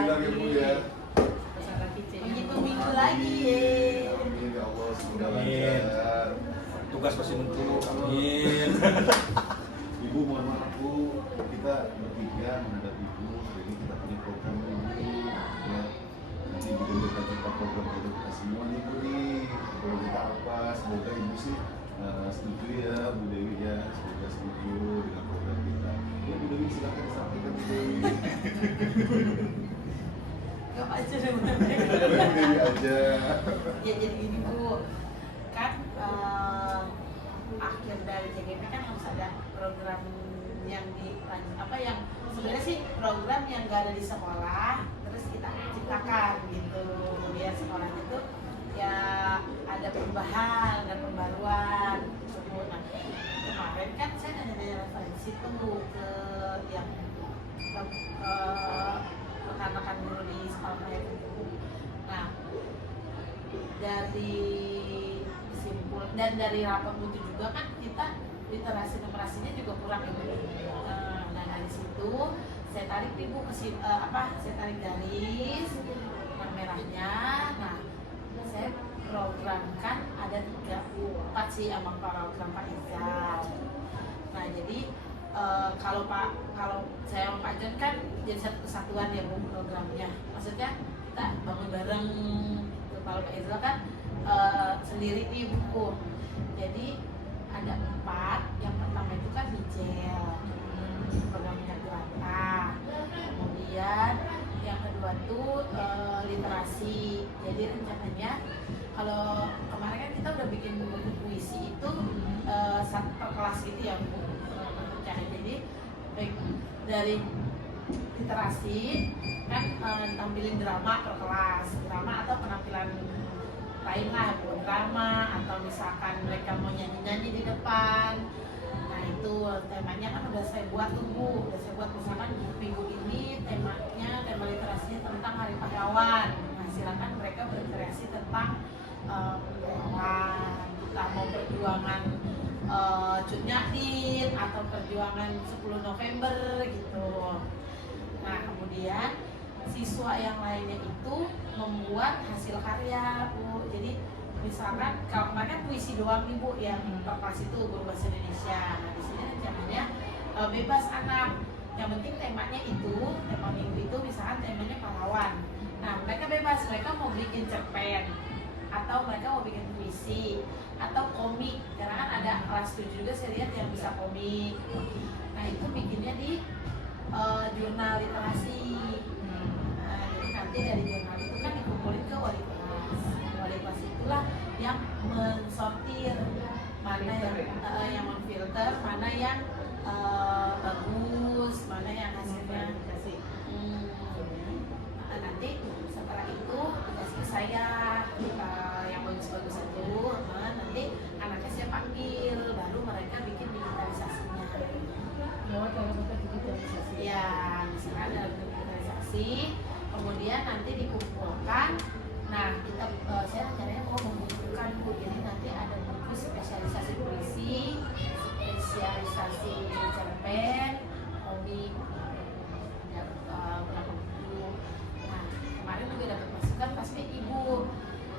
bilang ya Bu ya. Menghitung minggu lagi ya. Amin ya Allah, semoga Amin. lancar. Tugas masih numpuk. Amin. Ibu mohon maaf Bu, kita bertiga menghadap Ibu. Hari ini kita punya program ini ya. Nanti Ibu dengarkan tentang program kita semua nih Bu nih. Program kita apa? Semoga Ibu sih setuju ya Bu Dewi ya. Semoga setuju dengan program kita. Ya Bu Dewi silakan disampaikan Bu Dewi. Gak aja deh Bu Dewi aja. Ya jadi gini Bu, kan akhir dari JGP kan harus ada program yang yang sebenarnya sih program yang gak ada di sekolah terus kita ciptakan gitu biar sekolahnya tuh ya ada perubahan dan pembaruan gitu. Nah kemarin kan saya nanya referensi tuh ke yang ke rekan-rekan guru di sekolah saya itu. Nah dari simpul dan dari rapat mutu juga kan kita literasi numerasinya juga kurang ya Bu. Nah dari situ saya tarik nih Bu saya tarik garis warna merahnya. Nah saya programkan ada 4 sih sama program Pak Izal. Nah jadi kalau saya sama Pak John kan jadi satu kesatuan ya Bu programnya. Maksudnya kita bangun bareng. Kalau Pak Izal kan sendiri nih Bu. Jadi ada 4. Yang pertama itu kan Mijel, program minyak jelantah. Kemudian yang kedua tuh literasi. Jadi rencananya kalau kemarin kan kita udah bikin buku puisi itu satu per kelas gitu ya Bu. Jadi baik dari literasi kan tampilin drama per kelas, drama atau penampilan lain lah, drama atau misalkan mereka mau nyanyi-nyanyi di depan. Nah itu temanya kan udah saya buat tuh Bu, udah saya buat misalkan minggu ini tema literasinya tentang Hari Pahlawan. Nah silakan mereka berkreasi tentang pahlawan, kita mau perjuangan Cut Nyak atau perjuangan 10 November gitu. Nah kemudian siswa yang lainnya itu membuat hasil karya Bu. Jadi misalkan kalau kemarin kan puisi doang nih Bu yang per kelas itu guru bahasa Indonesia. Nah di sini rencananya bebas anak. Yang penting temanya itu, tema minggu itu misalkan temanya pahlawan. Nah mereka bebas, mereka mau bikin cerpen atau mereka mau bikin puisi atau komik. Karena kan ada kelas 7 juga saya lihat yang bisa komik. Nah itu bikinnya di jurnal literasi. Nah, jadi nanti dari jurnal itu kan dikumpulin ke wali kelas. Wali kelas itulah yang mensortir mana yang memfilter, mana yang bagus, mana yang hasilnya dikasih. Nanti setelah itu dikasih ke saya yang bagus-bagus itu. Nanti anaknya saya panggil, baru mereka bikin digitalisasinya. Lewat cara digitalisasi. Ya, misalkan dalam digitalisasi, kemudian nanti dikumpulkan. Nah, saya rencananya mau mengumpulkan Bu, jadi nanti ada buku spesialisasi puisi, spesialisasi cerpen, komik, berapa buku. Nah, kemarin juga dapat masukan pas Ibu.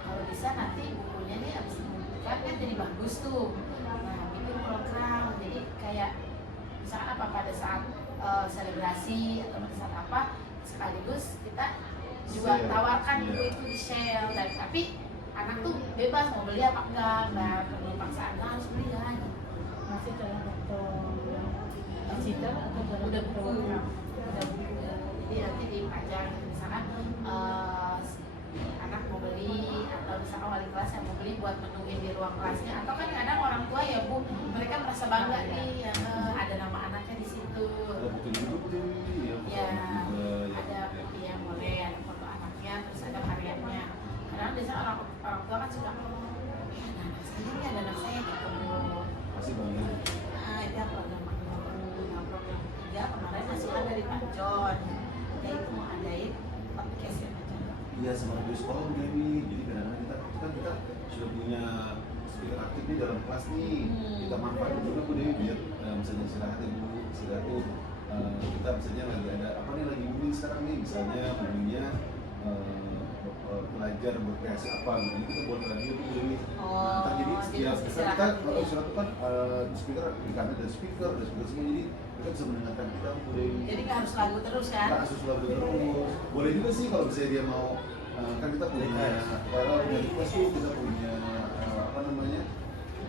Kalau bisa nanti bukunya nih habis dikumpulkan kan jadi bagus tuh. Nah, bikin program, jadi kayak misalkan apa pada saat selebrasi atau pada saat apa sekaligus kita juga tawarkan buku itu di share. Dan tapi anak tuh bebas mau beli apa enggak, nggak perlu paksaan harus beli ya. Masih dalam bentuk digital atau dalam Udah buku, program? udah buku. Jadi nanti dipajang misalkan anak mau beli atau misalkan wali kelas yang mau beli buat menuin di ruang kelasnya. Atau kan kadang orang tua ya Bu, mereka merasa bangga nih ada nama anaknya di situ. Ya, ada yang boleh ada foto anaknya, terus ada karyanya. Karena biasanya orang tua kan suka, ya ada anak saya ini, ada anak saya gitu. Masih banyak. Nah, itu program program 3 kemarin masukan dari Pak John. Dia itu mau adain podcast ya Pak John. Iya, semangat di sekolah Bu Dewi. Jadi kadang-kadang kita sudah punya speaker aktif nih dalam kelas nih. Kita manfaatkan juga Bu Dewi biar misalnya istirahat ya Bu, istirahat tuh kita misalnya lagi ada apa nih lagi booming sekarang nih, misalnya boomingnya namanya belajar berkreasi apa gitu. Jadi kita buat radio itu jadi ntar jadi setiap kita kalau surat itu kan di speaker di kanan ada speaker semua, jadi kita bisa mendengarkan kita boleh. Jadi nggak harus lagu terus kan? Nggak harus lagu terus. Boleh juga sih kalau misalnya dia mau kan kita punya request tuh, kita punya apa namanya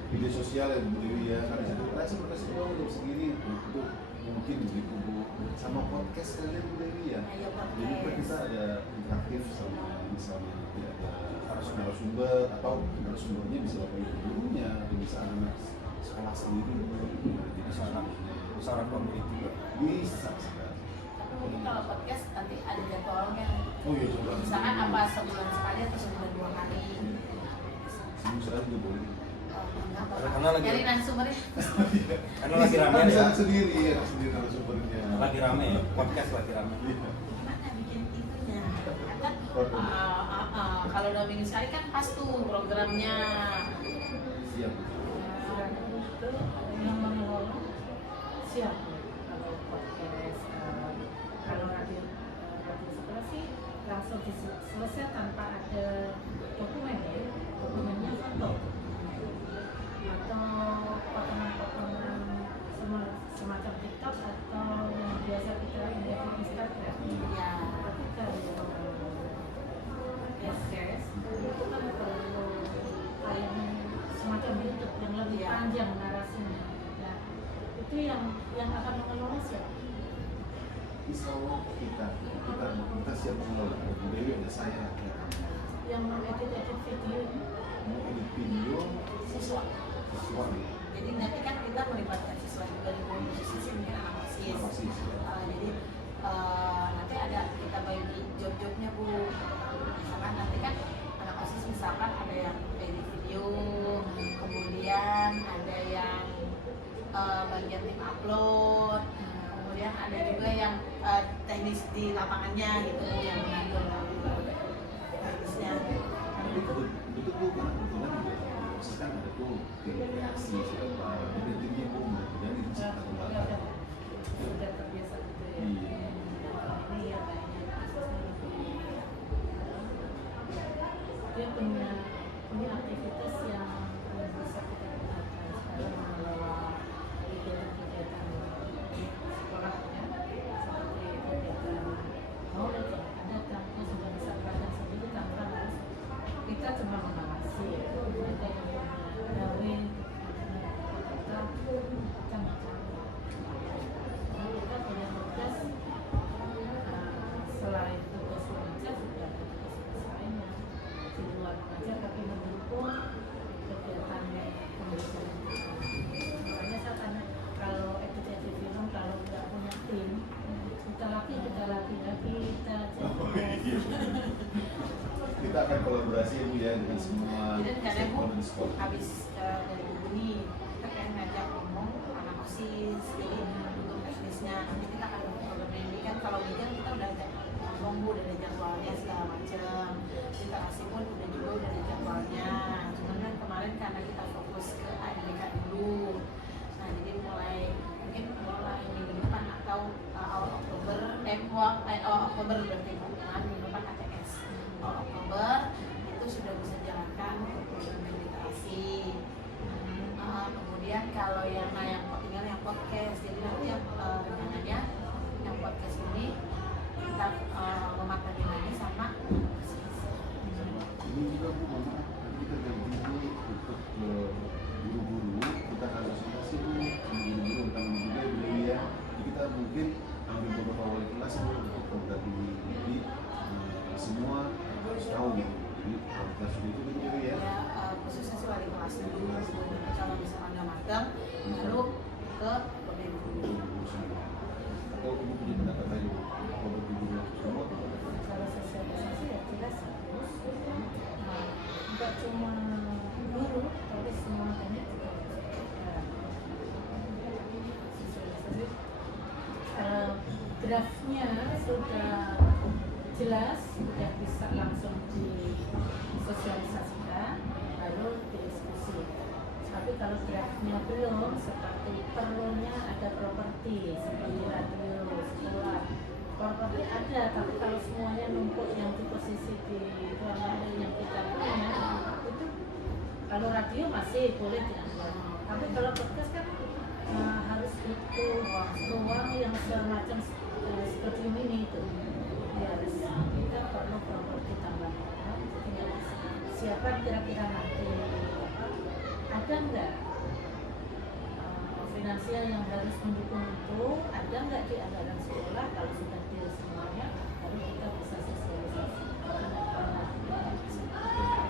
media sosial ya Bu Dewi ya, karena situ saya berkasih dong untuk segini itu mungkin begitu Bu, sama podcast kalian Bu Dewi ya. Ayo podcast. Jadi kan kita ada interaktif sama misalnya nanti ada narasumber atau narasumbernya bisa bapak ibu gurunya atau bisa anak sekolah sendiri. Jadi saran community juga bisa sekali. Tapi mungkin kalau podcast nanti ada jadwalnya. Oh iya coba. Misalkan apa sebulan sekali atau sebulan 2 kali. Semua sekali juga boleh. Karena lagi- Nyari narasumbernya. karena lagi rame bisa ya, sendiri ya, sendiri narasumbernya. lagi rame ya, podcast lagi rame. Iya. Gimana bikin itunya? Kan kalau 2 minggu sekali kan pas tuh programnya. Siap. Itu yang mengelola siapa? Kalau podcast, kalau radio sekolah sih langsung selesai tanpa ada dokumen ya, dokumennya foto atau potongan-potongan semacam TikTok atau yang biasa kita lihat di Instagram. Ya. Tapi kalau podcast itu kan perlu kayak semacam YouTube yang lebih Iya. panjang narasinya. Nah, itu yang akan mengelola siapa? Insya Allah kita siap mengelola. Bu Dewi ada saya, ada kamu. Yang mengedit video ini. Mau edit video, Siswa. siswa nih. Jadi nanti kan kita melibatkan siswa juga di posisi mungkin anak OSIS. OSIS, ya. Jadi nanti ada kita bagi job-jobnya Bu. Misalkan nanti kan anak OSIS misalkan ada yang edit video, kemudian ada yang bagian tim upload, kemudian ada juga yang teknis di lapangannya gitu yang mengatur teknisnya. Tapi betul Bu, karena kebetulan juga proses kan ada tuh tim kreasi siapa, ada timnya Bu, mudah-mudahan itu bisa kita kembangkan. Sudah terbiasa gitu ya. Iya. Ini ya kayaknya khususnya dia punya aktivitas yang bisa kita gunakan sekarang mengelola kegiatan-kegiatan sekolahnya seperti kegiatan maulid ya, ada tampil sudah bisa belajar sendiri tanpa harus kita cuma mengawasi ya. Ada yang dawin kita macam-macam. Kita punya tugas selain tugas mengajar juga ada tugas lainnya di luar mengajar tapi mendukung kegiatan pembelajaran kita. Makanya saya tanya kalau edukasi film kalau nggak punya tim kita lagi kita Kita akan kolaborasi ya Bu ya dengan semua Jadi kadang Bu stakeholder di sekolah. habis dari Bu nih kita pengen ngajak ngomong anak OSIS, jadi untuk teknisnya nanti kita akan program ini kan kalau weekend kita udah ajak ngomong Bu, udah ada jadwalnya segala macam, literasi pun udah ada jadwalnya. Cuman kan kemarin karena kita fokus ke AMBK dulu, nah jadi mungkin mulai minggu depan atau awal Oktober, awal Oktober berarti Bu, minggu depan ATS. Awal Oktober itu sudah bisa jalankan program literasi. Kemudian kalau yang tinggal yang podcast, jadi nanti yang rencananya yang podcast ini kita mematangin lagi sama Ini juga Bu, mohon maaf, kita ganti dulu untuk guru-guru, kita konsultasi Bu sama guru-guru tentang juga Bu Dewi ya. Jadi kita mungkin ambil beberapa wali kelas Bu untuk program ini. Jadi semua harus tahu gitu. Jadi wali kelas itu Bu Dewi ya. khususnya si wali kelas dulu sebelum kalau misalnya udah matang baru ke guru. Atau Ibu punya pendapat lain Bu? Kalau guru langsung semua atau bagaimana? kalau sosialisasi ya jelas harus nggak cuma guru tapi semuanya juga sosialisasi. Draftnya sudah jelas sudah bisa langsung disosialisasikan baru diskusi. Tapi kalau draftnya belum, seperti perlunya ada properti seperti radio, sekolah, korpornya ada, tapi kalau semuanya numpuk yang di posisi di ruang lain yang kita punya itu, kalau radio masih boleh diambil, tapi kalau podcast kan harus butuh ruang yang semacam seperti ini itu, harus kita perlu properti tambahan, tinggal siapa kira-kira nanti ada nggak finansial yang harus mendukung itu, ada nggak di anggaran sekolah. Kalau sudah deal semuanya baru kita bisa sosialisasi,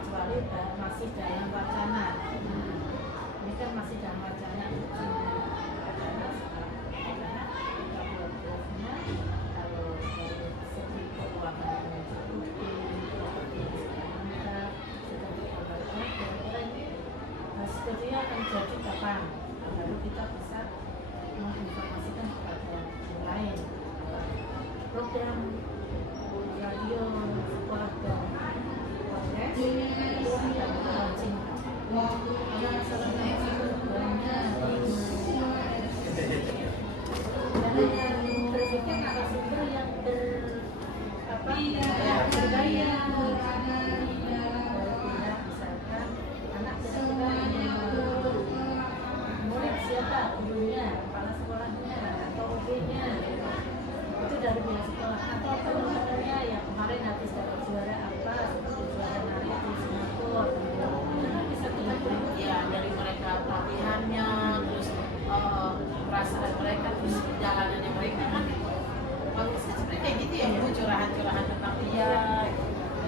kecuali masih dalam wacana. Ini kan masih dalam wacana karena kita buat draftnya, kalau dari segi keuangan mencukupi, sudah dikeluarkan, kira-kira ini sepertinya akan jadi kapan baru kita bisa menginformasikan kepada yang lain. Program radio sekolah dan podcast itu ada launching. Ada masalahnya banyak. Dan yang berpikir narasumber yang berbudaya. Misalkan anak kita murid siapa gurunya, kepala sekolahnya, atau OB-nya, itu dari pihak sekolah, atau teman-temannya yang kemarin habis dapat juara apa, seperti juara nari di Singapura, itu kan bisa kita beri Ya dari mereka pelatihannya, terus perasaan mereka, terus jalanannya mereka kan bagusnya seperti kayak gitu ya, Bu, curahan-curahan tentang dia.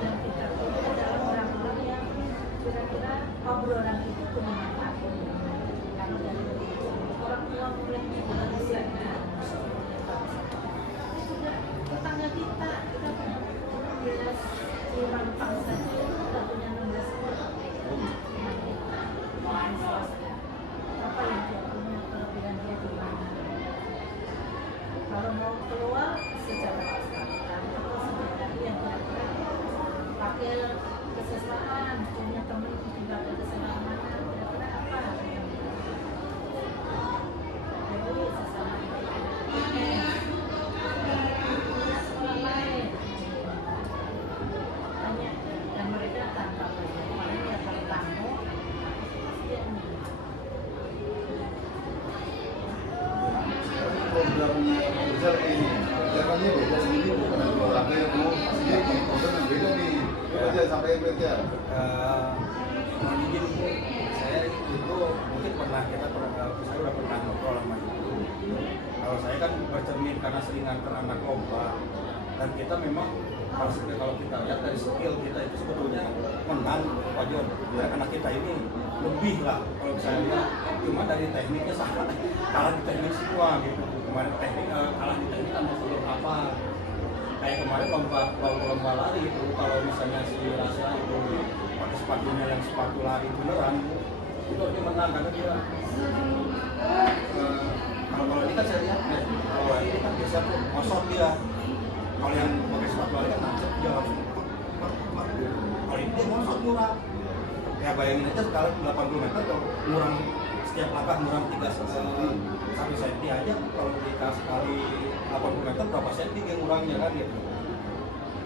dan kita pilih adalah orang-orang yang kira-kira obrolan itu punya manfaat. Kalau dari orang tua muridnya juga bisa, ini juga tetangga kita punya 16 di Mampang saja itu kita punya 16 sekolah. Orang swasta, apa yang dia punya, kelebihan dia di mana. Kalau mau keluar secara pasaran atau secara yang kira-kira pakai kesesamaan, punya teman dipakai kesesamaan, kira-kira apa? Jadi sesama sekolah lain banyak, dan mereka tanpa belajar paling ya kalau tamu pasti dia Programnya besar ini, jawabannya beda sendiri, bukan ada olahraga ya Bu, aslinya di program yang beda nih. Coba aja sampaikan aja. Mungkin saya itu mungkin saya udah pernah ngobrol sama ibu. Kalau saya kan bercermin karena sering antar anak lomba, dan kita memang kalau kita lihat dari skill kita itu sebetulnya menang Pak Jon. Dan anak kita ini lebih lah kalau saya lihat, cuma dari tekniknya sama, kalah di teknik semua gitu. Kemarin teknik kalah di teknik kan sebelum apa? Kayak kemarin lomba lari itu, kalau misalnya si Rasya itu pakai sepatunya yang sepatu lari beneran, itu dia menang karena dia kalau ini kan saya lihat kalau ini kan biasa tuh ngosot dia. Kalau yang pakai sepatu lari kan nancep dia langsung. Kalau ini dia ngosot murah. Ya bayangin aja sekarang 80 meter kalau ngurang setiap langkah ngurang 1 senti aja, kalau dikasih kali 80 meter berapa senti dia ngurangnya kan gitu.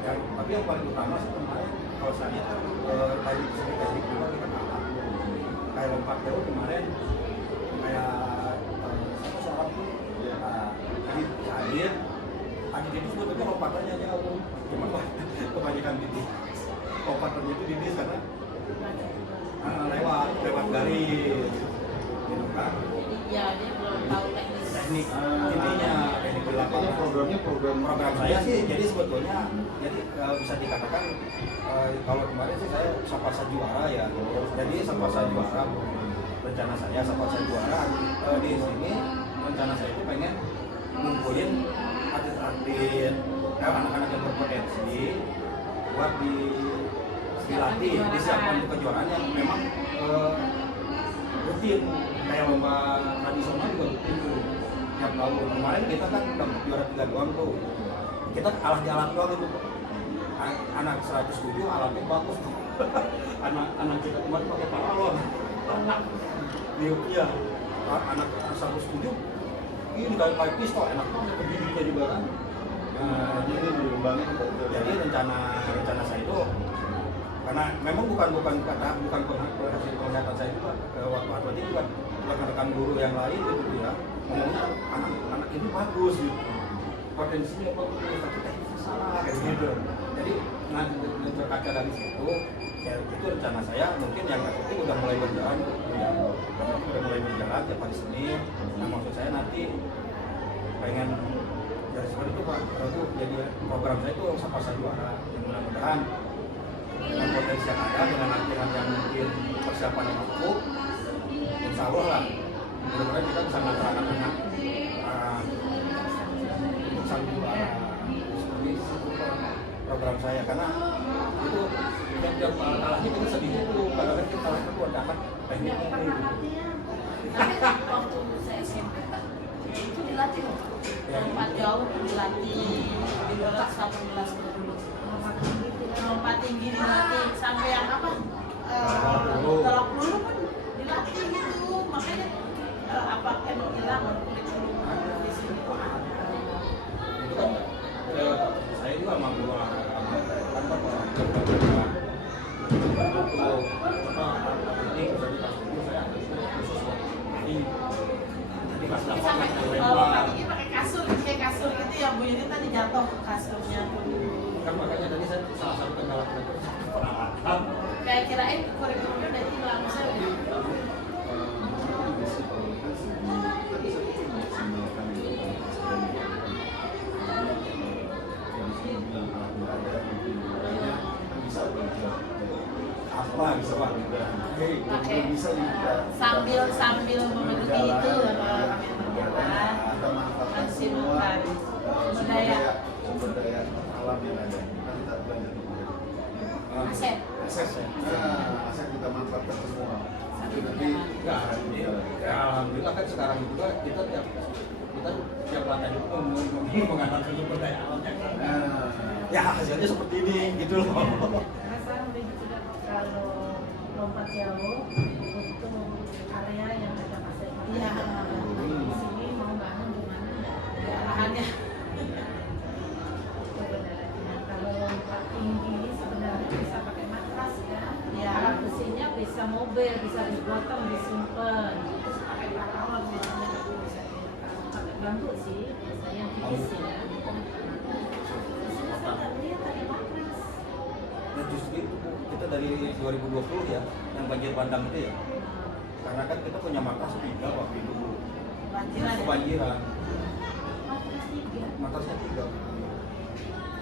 Tapi yang paling utama sih kemarin kalau saya lihat tadi teknik juga kita kalah. Kayak lompat jauh kemarin kayak siapa seorang tuh Adit itu sebetulnya lompatannya jauh, cuman kebanyakan titik lompatannya itu di karena lewat garis gitu kan. Ya dia belum tahu teknik Intinya teknik di lapangan. Program saya sih jadi sebetulnya bisa dikatakan kalau kemarin sih saya Sapasa Juara ya. Jadi Sapasa Juara rencana saya Sapasa Juara di sini rencana saya itu pengen ngumpulin atlet-atlet anak-anak yang berpotensi buat dilatih, disiapkan untuk kejuaraan yang memang rutin, kayak lomba tradisional juga rutin tuh tiap tahun. Kemarin kita kan udah juara 3 doang tuh, kita kalah di alat doang itu. Anak 107 alatnya bagus tuh. anak kita kemarin pakai paralon miopia. Anak 107 ini kayak pistol, enak banget berdiri juga kan. Ini dikembangin Jadi rencana saya itu karena memang bukan hasil penglihatan saya juga waktu atletik juga rekan-rekan guru yang lain gitu ya ngomongnya anak ini bagus gitu potensinya bagus tapi teknisnya salah kayak gitu. Jadi berkaca dari situ ya itu rencana saya mungkin yang atletik udah mulai berjalan ya udah mulai berjalan tiap hari Senin. Nah maksud saya nanti pengen dari seperti itu Pak Prabu, jadi program saya itu Sapa Juara yang mudah-mudahan dengan potensi yang ada dengan latihan yang mungkin persiapan yang cukup insya Allah lah mudah-mudahan kita bisa ngantar anak-anak untuk sambil juara seperti itu program saya karena itu tiap kalahnya kita sedih itu karena kan kita kalah itu ada anak teknik ini Tapi waktu saya SMP itu dilatih loh. Lompat jauh dilatih, di berat 18 dulu. Lompat tinggi dilatih, sampai yang apa? Telok dulu pun dilatih gitu. Makanya apa emang hilang kurikulum di sini kok ada. itu kan saya juga sama guru olahraga kan orang jadi pas Ini dapat sampai lempar kakinya pakai kasur, kayak kasur gitu ya Bu Yuni tadi jatuh ke kasurnya tuh. kan makanya tadi saya salah satu kendala kita itu peralatan Kayak kirain kurikulumnya udah hilang, saya udah apa bisa Pak? pakai bisa juga sambil memenuhi itu kami berjalan maksimalkan sumber daya sumber daya alam yang ada. Kita belajar aset. aset kita manfaatkan semua. Sambil Nanti berjalan. Ya, alhamdulillah kan sekarang juga kita tiap latihan itu mengandalkan sumber daya alam yang ada. Ya hasilnya seperti ini gitu loh. Karena sekarang udah juga kalau lompat jauh untuk area yang ada pasir. Iya. Di sini mau bangun di mana? Ya, lahannya. Kalau lompat tinggi sebenarnya bisa pakai matras ya. Iya. Alat besinya bisa mobil, bisa digotong, disimpan. Terus pakai pakalon biasanya aku bisa Pakai bambu sih, biasanya yang tipis ya. Di sini saya nggak lihat ada matras. Nah justru itu Bu, kita dari 2020 ya, yang banjir bandang itu ya. Karena kan kita punya matras 3 waktu itu Bu. banjiran ya. Kebanjiran, Matras 3. matrasnya 3.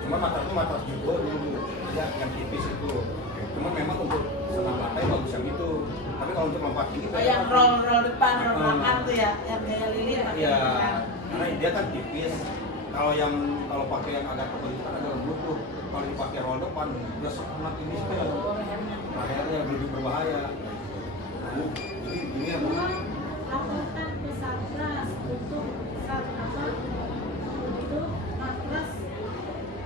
Cuma matras itu matras juga dulu, ya yang tipis itu. Cuma memang untuk senam lantai bagus yang itu. Tapi kalau untuk lompat tinggi Oh, yang roll depan, roll belakang tuh ya, yang gaya lilin pakai Iya, belakang. karena dia kan tipis. Kalau pakai yang agak tebal itu kan agak lembut tuh. Kalau dipakai roll depan, udah sangat ini sekali. Oh, lehernya. Akhirnya lebih berbahaya. Jadi ini ya Bu, Lakukan pesatras untuk untuk matras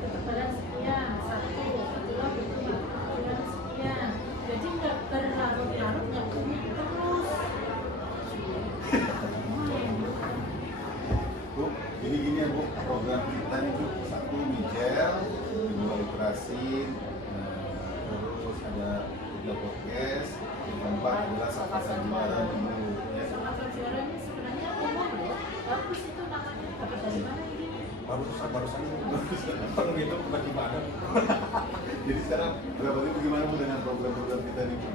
ketebalan sekian, satu, kedua ketebalan sekian. Jadi nggak berlarut-larut, nggak kuning terus. Bu, gini ya Bu, program kita nih Bu, 1 mijel, 2 literasi, terus ada 3 podcast, yang 4 adalah Sapa Juara dulu. Ya. Sama juaranya sebenarnya umum loh. Bagus itu namanya. Tapi dari mana ini? Barusan kalau gitu tiba-tiba ada. Jadi sekarang bagaimana Bu dengan program-program kita nih Bu?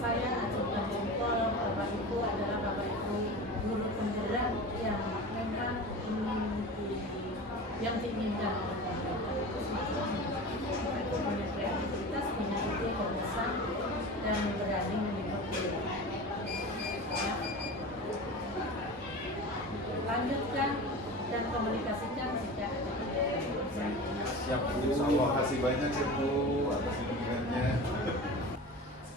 Saya ajukan jempol Bapak Ibu adalah Bapak Ibu guru penggerak yang memang yang diinginkan oleh pemerintah itu semacam Bapak Ibu punya kreativitas, punya ide gagasan dan berani mengikuti. Ya. Lanjutkan dan komunikasikan sejak Siap, Bu, terima kasih banyak ya Bu atas bimbingannya.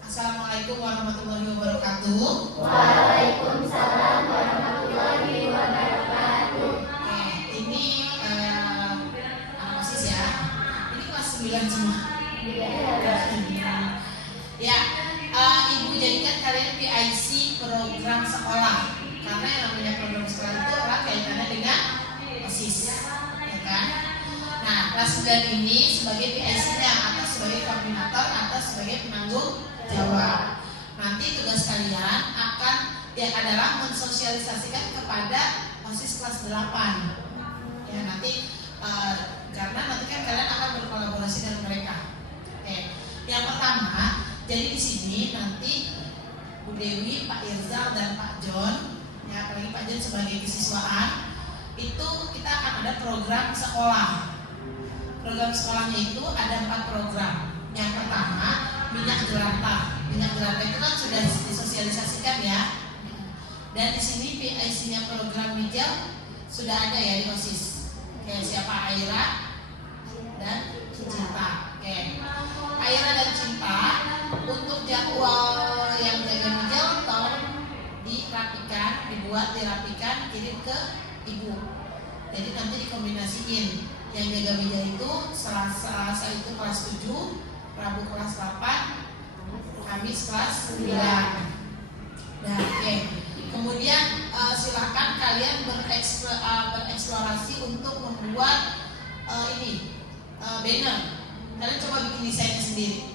Assalamualaikum warahmatullahi wabarakatuh. Waalaikumsalam warahmatullahi wabarakatuh. Ini anak OSIS ya. Ini kelas 9 semua. Ya, Ibu jadikan kalian PIC program sekolah. Karena yang namanya program sekolah itu erat kaitannya dengan OSIS. kelas 9 ini sebagai PIC-nya atau sebagai koordinator atau sebagai penanggung jawab. Nanti tugas kalian akan adalah mensosialisasikan kepada OSIS kelas 8. Ya nanti karena nanti kan kalian akan berkolaborasi dengan mereka. Oke. Yang pertama, jadi di sini nanti Bu Dewi, Pak Irzal dan Pak John, ya apalagi Pak John sebagai kesiswaan, itu kita akan ada program sekolah. Program sekolahnya itu ada 4 program. Yang pertama, minyak jelantah. Minyak jelantah itu kan sudah disosialisasikan ya. Dan di sini PIC-nya program hijau sudah ada ya di OSIS. Kayak siapa Aira dan Cinta. Oke. Aira dan Cinta untuk jadwal yang jaga hijau tolong dirapikan, kirim ke Ibu. Jadi nanti dikombinasiin. Yang jaga meja itu Selasa itu kelas 7, Rabu kelas 8, Kamis kelas 9. Nah, oke. Kemudian silakan kalian bereksplorasi untuk membuat banner. Kalian coba bikin desainnya sendiri.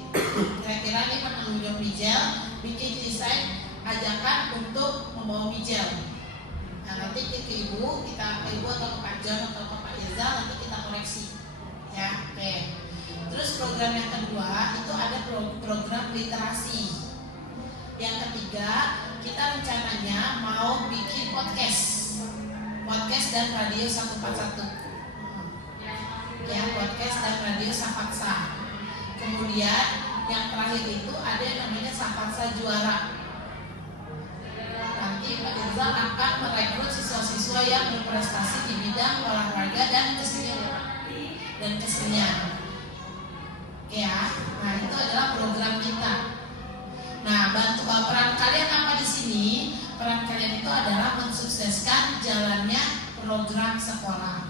Kira-kira ini penanggung jawab Mijel bikin desain ajakan untuk membawa Mijel. Nah, nanti ke Ibu, Ibu atau ke Pak John atau ke Pak Irzal nanti kita koreksi. Ya, oke. Terus program yang kedua itu ada program literasi. Yang ketiga, kita rencananya mau bikin podcast dan radio 141. Ya, podcast dan radio Safatsa. Kemudian yang terakhir itu ada yang namanya Safatsa Juara. Nanti Pak Irzal akan merekrut siswa-siswa yang berprestasi di bidang olahraga dan kesenian. Ya, nah itu adalah program kita. Nah, peran kalian apa di sini? Peran kalian itu adalah mensukseskan jalannya program sekolah.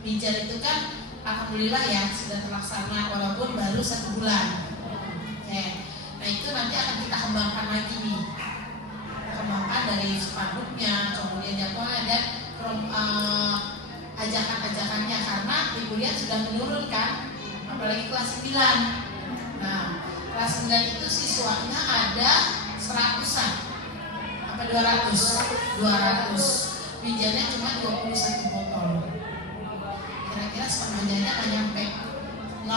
Mijel itu kan alhamdulillah ya sudah terlaksana walaupun baru 1 bulan. Oke. Nah itu nanti akan kita kembangkan lagi nih. Kembangkan dari spanduknya, kemudian jadwalnya dan ajakan-ajakannya karena Ibu lihat sudah menurun kan, apalagi kelas 9. Nah kelas 9 itu siswanya ada 100-an apa 200. Mijalnya cuma 21 botol. Kira-kira setengahnya nggak nyampe 0,0000.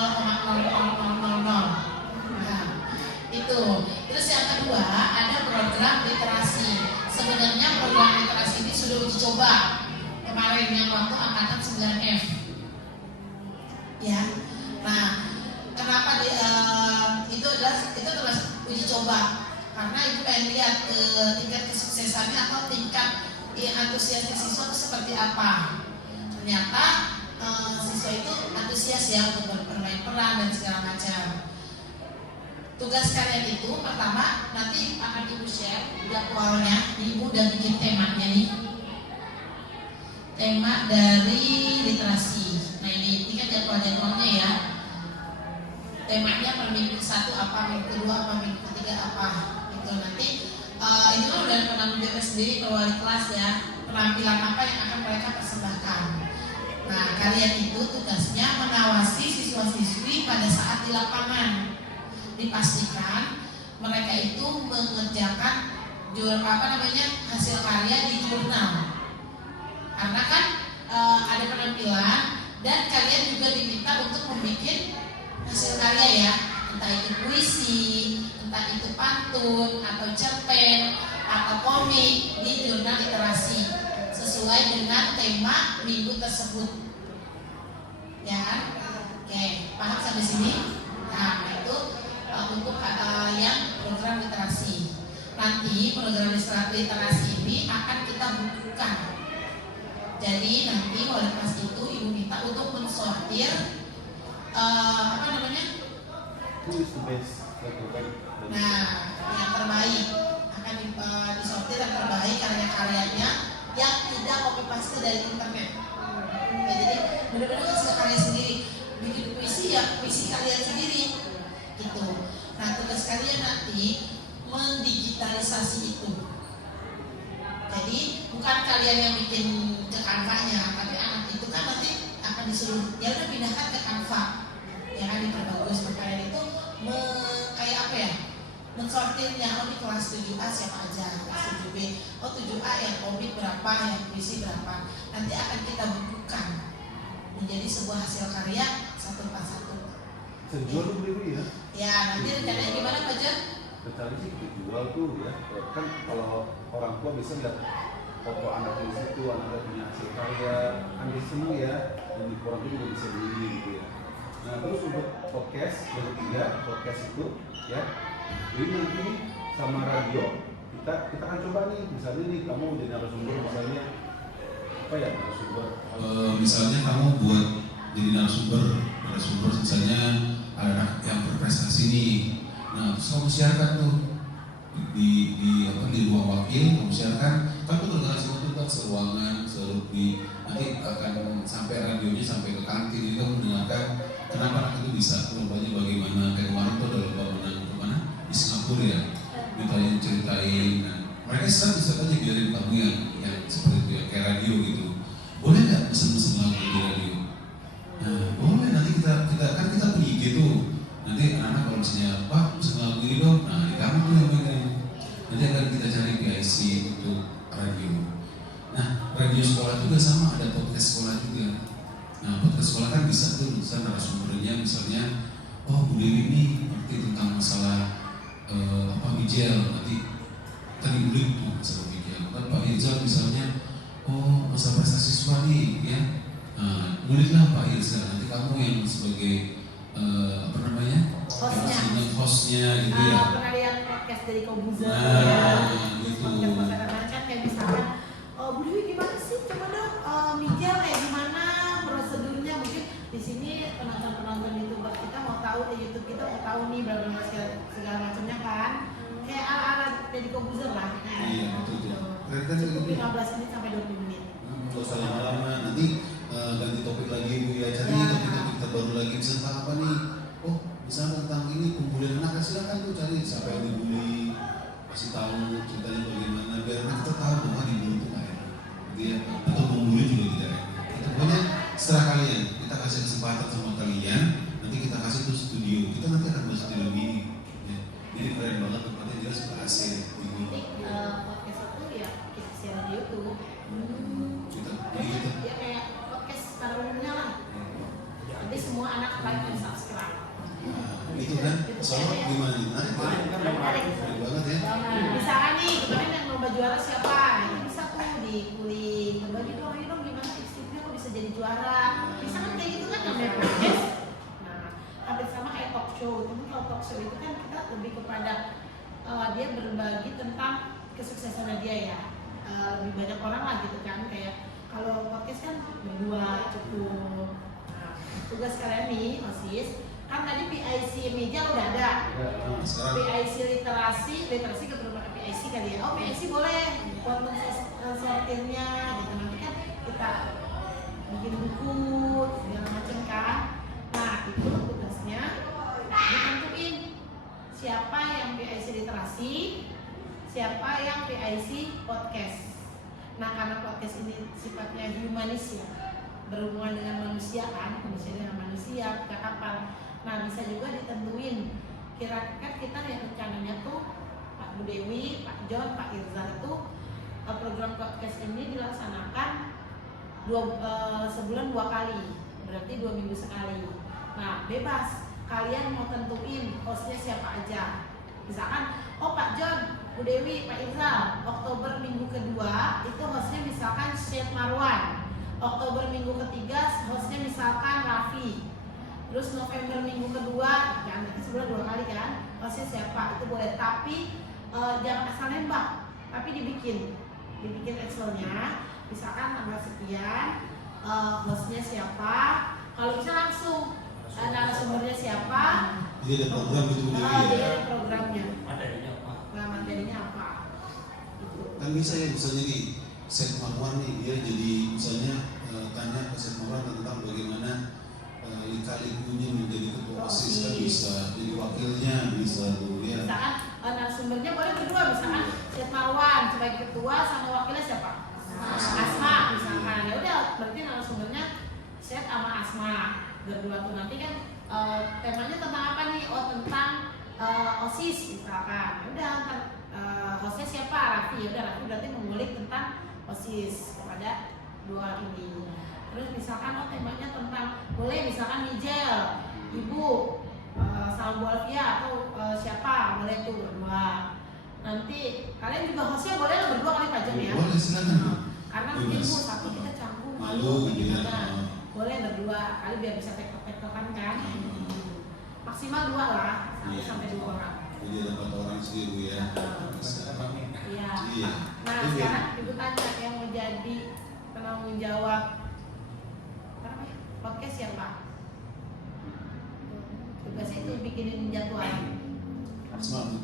Nah, itu. Terus yang kedua ada program literasi. Sebenarnya program literasi ini sudah uji coba kemarin yang waktu angkatan 9F. Ya. Nah, kenapa itu adalah uji coba? Karena Ibu pengen lihat tingkat kesuksesannya atau tingkat antusiasnya siswa itu seperti apa. Ternyata siswa itu antusias ya untuk bermain peran dan segala macam. Tugas kalian itu pertama nanti akan Ibu share jadwalnya. Ibu udah bikin temanya nih. Tema dari literasi. Nah ini kan jadwalnya ya. Temanya per minggu 1 apa, minggu kedua apa, minggu ketiga apa. Itu nanti itu kan udah penanggung jawab sendiri ke wali kelas ya. Penampilan apa yang akan mereka persembahkan. Nah kalian itu tugasnya mengawasi siswa-siswi pada saat di lapangan. Dipastikan mereka itu mengerjakan hasil karya di jurnal. Karena kan ada penampilan dan kalian juga diminta untuk membuat hasil karya ya, entah itu puisi, entah itu pantun atau cerpen atau komik di jurnal literasi sesuai dengan tema minggu tersebut. Ya kan? Oke, paham sampai sini? Nah, itu untuk yang program literasi. Nanti program literasi ini akan kita bukukan. Jadi nanti wali kelas itu Ibu minta untuk mensortir Who is the best? Nah, yang terbaik akan disortir yang terbaik karya-karyanya yang tidak copy paste dari internet. Ya, jadi benar-benar hasil karya sendiri. Bikin puisi ya puisi kalian sendiri. Gitu. Nah, tugas kalian nanti mendigitalisasi itu. Jadi bukan kalian yang bikin ke angkanya, tapi anak itu kan nanti akan disuruh ya ya udah pindahkan ke Canva, ya kan diperbagus. Kalian itu kayak apa ya, mensortirnya. Oh di kelas 7A siapa aja, kelas 7B, oh 7A yang komik berapa, yang puisi berapa. Nanti akan kita bukukan menjadi sebuah hasil karya satu persatu. Sejual tuh beli ya? Ya nanti rencananya gimana Pak Jon? Rencananya sih kita jual tuh ya. Kan kalau orang tua bisa lihat foto anaknya di situ, anaknya punya hasil karya, kan dia seneng ya, dan di orang tua juga bisa beli gitu ya. Nah terus untuk podcast yang ketiga, podcast itu ya, jadi nanti sama radio kita akan coba nih, misalnya nih kamu jadi narasumber, misalnya apa ya narasumber? Misalnya kamu buat jadi narasumber misalnya ada anak yang berprestasi nih, nah terus kamu siarkan tuh di ruang wakil, kamu siarkan, kamu terdengar semua tentang seruangan, nanti akan sampai radionya sampai ke kantin, jadi kamu mendengarkan kenapa anak itu bisa, lombanya bagaimana. Kayak kemarin tuh ada lomba menang kemana di Singapura ya, ditanya ceritain. Nah, mereka sekarang bisa aja biarin kamu yang seperti itu ya, kayak radio gitu. Boleh nggak pesen-pesen lagu di radio? Nah, boleh, nanti kita kan kita punya IG tuh. Nanti anak-anak kalau misalnya Pak pesen lagu ini dong, nah di kamar tuh yang bagian. Nanti akan kita cari PIC untuk radio. Nah, radio sekolah juga sama, ada podcast sekolah juga. Nah, podcast sekolah kan bisa tuh, misalnya narasumbernya misalnya, oh Bu Dewi ini ngerti tentang masalah bijel, nanti tadi Bu tuh masalah bijel. Kan Pak Irzal misalnya, oh masa prestasi siswa nih ya. Nah, nulislah Pak Irzal, nanti kamu yang sebagai hostnya gitu ya. Pernah lihat podcast dari Kobuzer gitu. Podcast kan kayak misalkan, Bu Dewi gimana sih, coba dong mijel kayak gimana prosedurnya. Mungkin di sini penonton YouTube kita mau tahu, di YouTube kita mau tahu nih berbagai segala macamnya kan, kayak ala-ala dari Kobuzer lah. Iya betul. Keren Cukup 15 menit sampai 20 menit. Gak usah lama-lama, nanti ganti topik lagi Bu ya, cari topik terbaru lagi, bisa tentang apa nih? Oh, misalnya tentang ini pembulian anak, silakan tuh cari siapa yang dibully, kasih tahu ceritanya bagaimana, biar anak kita tahu bahwa dibully itu nggak enak, gitu ya. Atau membuli juga tidak enak. Itu pokoknya setelah kalian, kita kasih kesempatan sama kalian, nanti kita kasih tuh studio, kita nanti akan buat studio mini. Ya. Jadi keren banget, tempatnya jelas AC. Nanti podcast itu ya kita share di YouTube. Ya kayak podcast pada umumnya lah. Nanti semua anak like dan subscribe. Itu kan, soalnya gimana nih? Menarik banget ya. Misalkan nih, kemarin yang lomba juara siapa? Itu bisa tuh dikulik. Berbagi dong, ayo dong gimana tipsnya kok bisa jadi juara. Bisa kan kayak gitu kan namanya podcast. Nah, hampir sama kayak talk show. Tapi kalau talk show itu kan kita lebih kepada dia berbagi tentang kesuksesannya dia ya. Lebih banyak orang lah gitu kan. Kayak kalau podcast kan berdua cukup. Nah, tugas kalian nih, OSIS, kan tadi PIC meja udah ada. PIC literasi ke PIC kali ya. Oh PIC boleh buat mensortirnya gitu. Nanti kan kita bikin buku segala macam kan. Nah itu tugasnya ditentuin siapa yang PIC literasi, siapa yang PIC podcast. Nah karena podcast ini sifatnya humanis ya, berhubungan dengan manusia kan, manusia dengan manusia, kapal. Nah bisa juga ditentuin kira-kira kita yang rencananya tuh Pak Bu Dewi, Pak Jon, Pak Irzal itu program podcast ini dilaksanakan sebulan 2 kali, berarti 2 minggu sekali. Nah bebas, kalian mau tentuin hostnya siapa aja. Misalkan, oh Pak Jon, Bu Dewi, Pak Irzal, Oktober minggu kedua itu hostnya misalkan Syed Marwan, Oktober minggu ketiga hostnya misalkan Raffi. Terus November minggu kedua, ya nanti sebulan 2 kali kan, hostnya siapa itu boleh, tapi jangan asal nembak, tapi dibikin Excelnya, misalkan tanggal sekian, hostnya siapa, kalau bisa langsung narasumbernya siapa, jadi ada program gitu Bu Dewi ya? Jadi ada programnya, Materinya apa? nah materinya apa, gitu. Kan bisa ya, misalnya nih Syed Marwan nih, dia jadi misalnya tanya ke Syed Marwan tentang bagaimana lika-likunya menjadi ketua OSIS, kan bisa, jadi wakilnya bisa tuh ya. Misalkan narasumbernya boleh berdua, misalkan Syed Marwan sebagai ketua sama wakilnya siapa? Asma misalkan. Ya udah berarti narasumbernya Syed sama Asma. berdua tuh nanti kan temanya tentang apa nih? Oh tentang OSIS misalkan. Udah ntar hostnya siapa? Raffi. Udah Raffi berarti mengulik tentang OSIS kepada dua ini. Terus misalkan temanya tentang boleh misalkan Nigel, Ibu, sama Bu Alfia atau siapa boleh tuh berdua. Nanti kalian juga hostnya boleh lah berdua kali Pak Jem ya. Boleh silakan. Karena mungkin Bu satu kita canggung Malu gitu ya. gimana. Boleh berdua kali biar bisa tektok-tektokan kan. Maksimal 2 lah, 1 sampai 2 orang. Jadi ada 4 orang sih Bu ya. Iya. Iya. Nah sekarang Ibu tanya yang menjadi penanggung jawab apa namanya podcast ya Pak. Tugasnya itu bikinin jadwal. Asma Bu.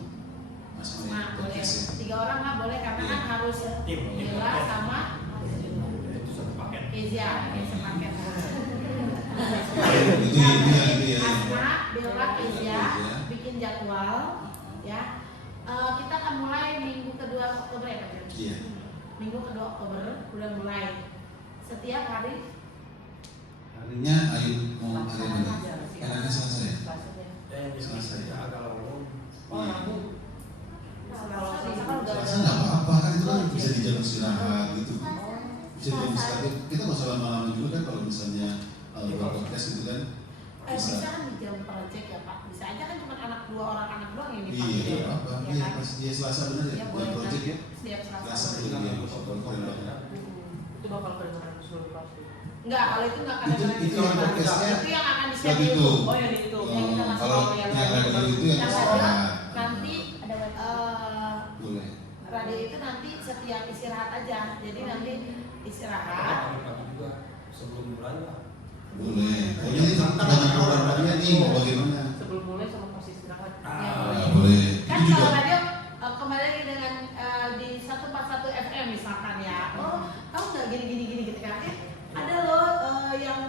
Asma ya. Nah boleh Podcast ya. 3 orang lah boleh karena kan harus Bella sama Itu satu paket. Kezia kayak sepaket. Itu ya. Asma, Bella, Kezia bikin jadwal ya. Kita akan mulai minggu kedua Oktober ya Pak. Iya. Minggu kedua Oktober udah mulai setiap hari. Harinya ayo mau hari mana? Enaknya Selasa ya. Selasa ya agak lama. Selasa nggak apa-apa kan itu kan bisa di jam istirahat gitu. Bisa di jam istirahat. Kita nggak usah lama-lama juga kan kalau misalnya buat podcast gitu kan. Bisa kan di jam project ya Pak. Bisa aja kan cuma 2 orang anak doang yang dipanggil. Iya, nggak apa. Ya Iya, kan? pas dia Selasa benar ya. Ya Buat boleh project ya. setiap Selasa Selasa. tuh dia keren banget. Itu bakal kedengeran seluruh pasti. Enggak, kalau itu enggak akan Itu yang podcastnya itu yang akan buat di-schedule. itu. Oh yang itu. Yang kita masuk Kalau ke yang radio itu yang Yang istirahat. nanti Ada web. Boleh. radio itu nanti setiap istirahat aja. Jadi nanti istirahat. Pagi juga sebelum bulan lah. Boleh. Oh ini banyak program lainnya nih mau bagaimana? Sebelum mulai sama posisi istirahat. Ya, boleh. Kan Itu kalau juga. radio kembali lagi dengan di 141 FM misalkan ya. Oh, tahu nggak gini gitu kan? Ada loh yang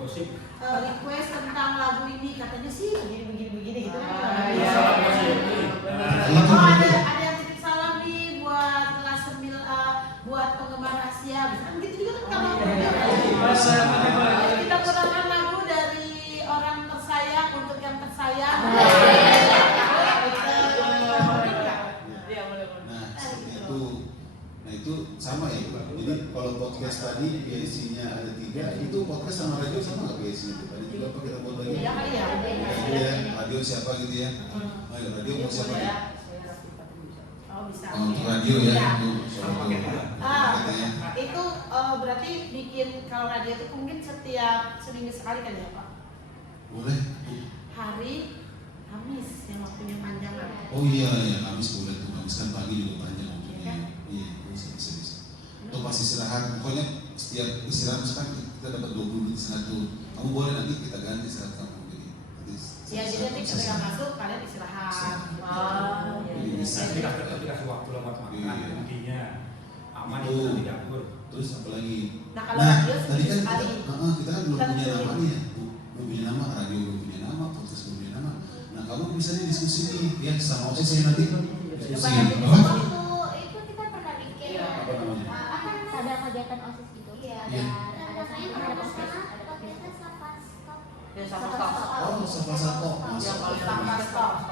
Gosip. request tentang lagu ini katanya sih begini gitu kan. Iya. Oh ada yang titip salam nih buat kelas 9 buat penggemar rahasia misalkan gitu juga kan kalau kita kurangkan lagu dari orang tersayang untuk yang tersayang. Iya boleh. Nah, seperti itu. Nah, itu sama ya, Pak. Jadi kalau podcast tadi PIC-nya ada 3, itu podcast sama radio sama nggak PIC-nya? Tadi juga apa kita buat lagi? Iya kali ya. Radio ya, radio siapa gitu ya? Ayo, radio mau siapa nih? Oh bisa. Oh, untuk radio ya, Iya. itu soal katanya. Itu berarti bikin kalau radio itu mungkin setiap seminggu sekali kan ya Pak? Boleh. Hari Kamis yang waktunya panjang kan? Oh iya, ya Kamis boleh tuh. Kamis kan pagi juga panjang waktunya. Iya, bisa. Atau pas istirahat, pokoknya setiap istirahat misalkan kita dapat 20 menit istirahat tuh. Kamu boleh nanti kita ganti istirahat kamu jadi. Ya jadi nanti ketika masuk kalian istirahat. Bisa. Tapi kasih waktu lama makan Iya. intinya aman Itu. itu nanti diatur. Terus apa lagi? Nah kalau Nah, radio tadi seminggu kan sekali. kita kan belum Kan punya belum. nama nih ya, belum punya nama, radio belum punya nama, podcast belum punya nama. Nah, kamu bisa nih diskusi nih, ya sama OSIS saya nanti diskusi. Apa? Waktu itu kita pernah bikin Apa namanya? apa ada kegiatan OSIS gitu. Iya. Ada podcast. Ya sama stop. Oh, Sapa Sato. Yang paling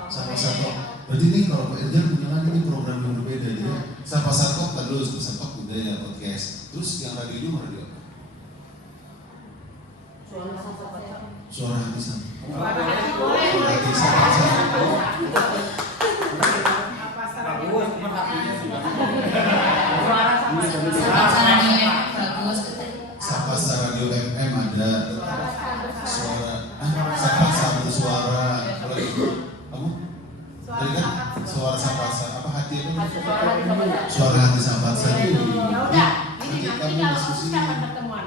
Sapa Sato. Berarti nih kalau Pak Irjan punya lagi nih program yang berbeda ya. Sapa Sato terus, Sapa Budaya podcast. Terus yang radionya mau radio apa? Suara hati sama. Boleh. Sapa Sato. Apa Bagus, cuma hatinya sih. Sapa Radio FM ada. Sapa Sabu Suara. Apa lagi? Kamu? Tadi kan suara Sapa apa hati apa? Suara hati Sapa Sabu. Ya udah, ini Nanti nanti kamu kalau diskusi. OSIS kapan pertemuan?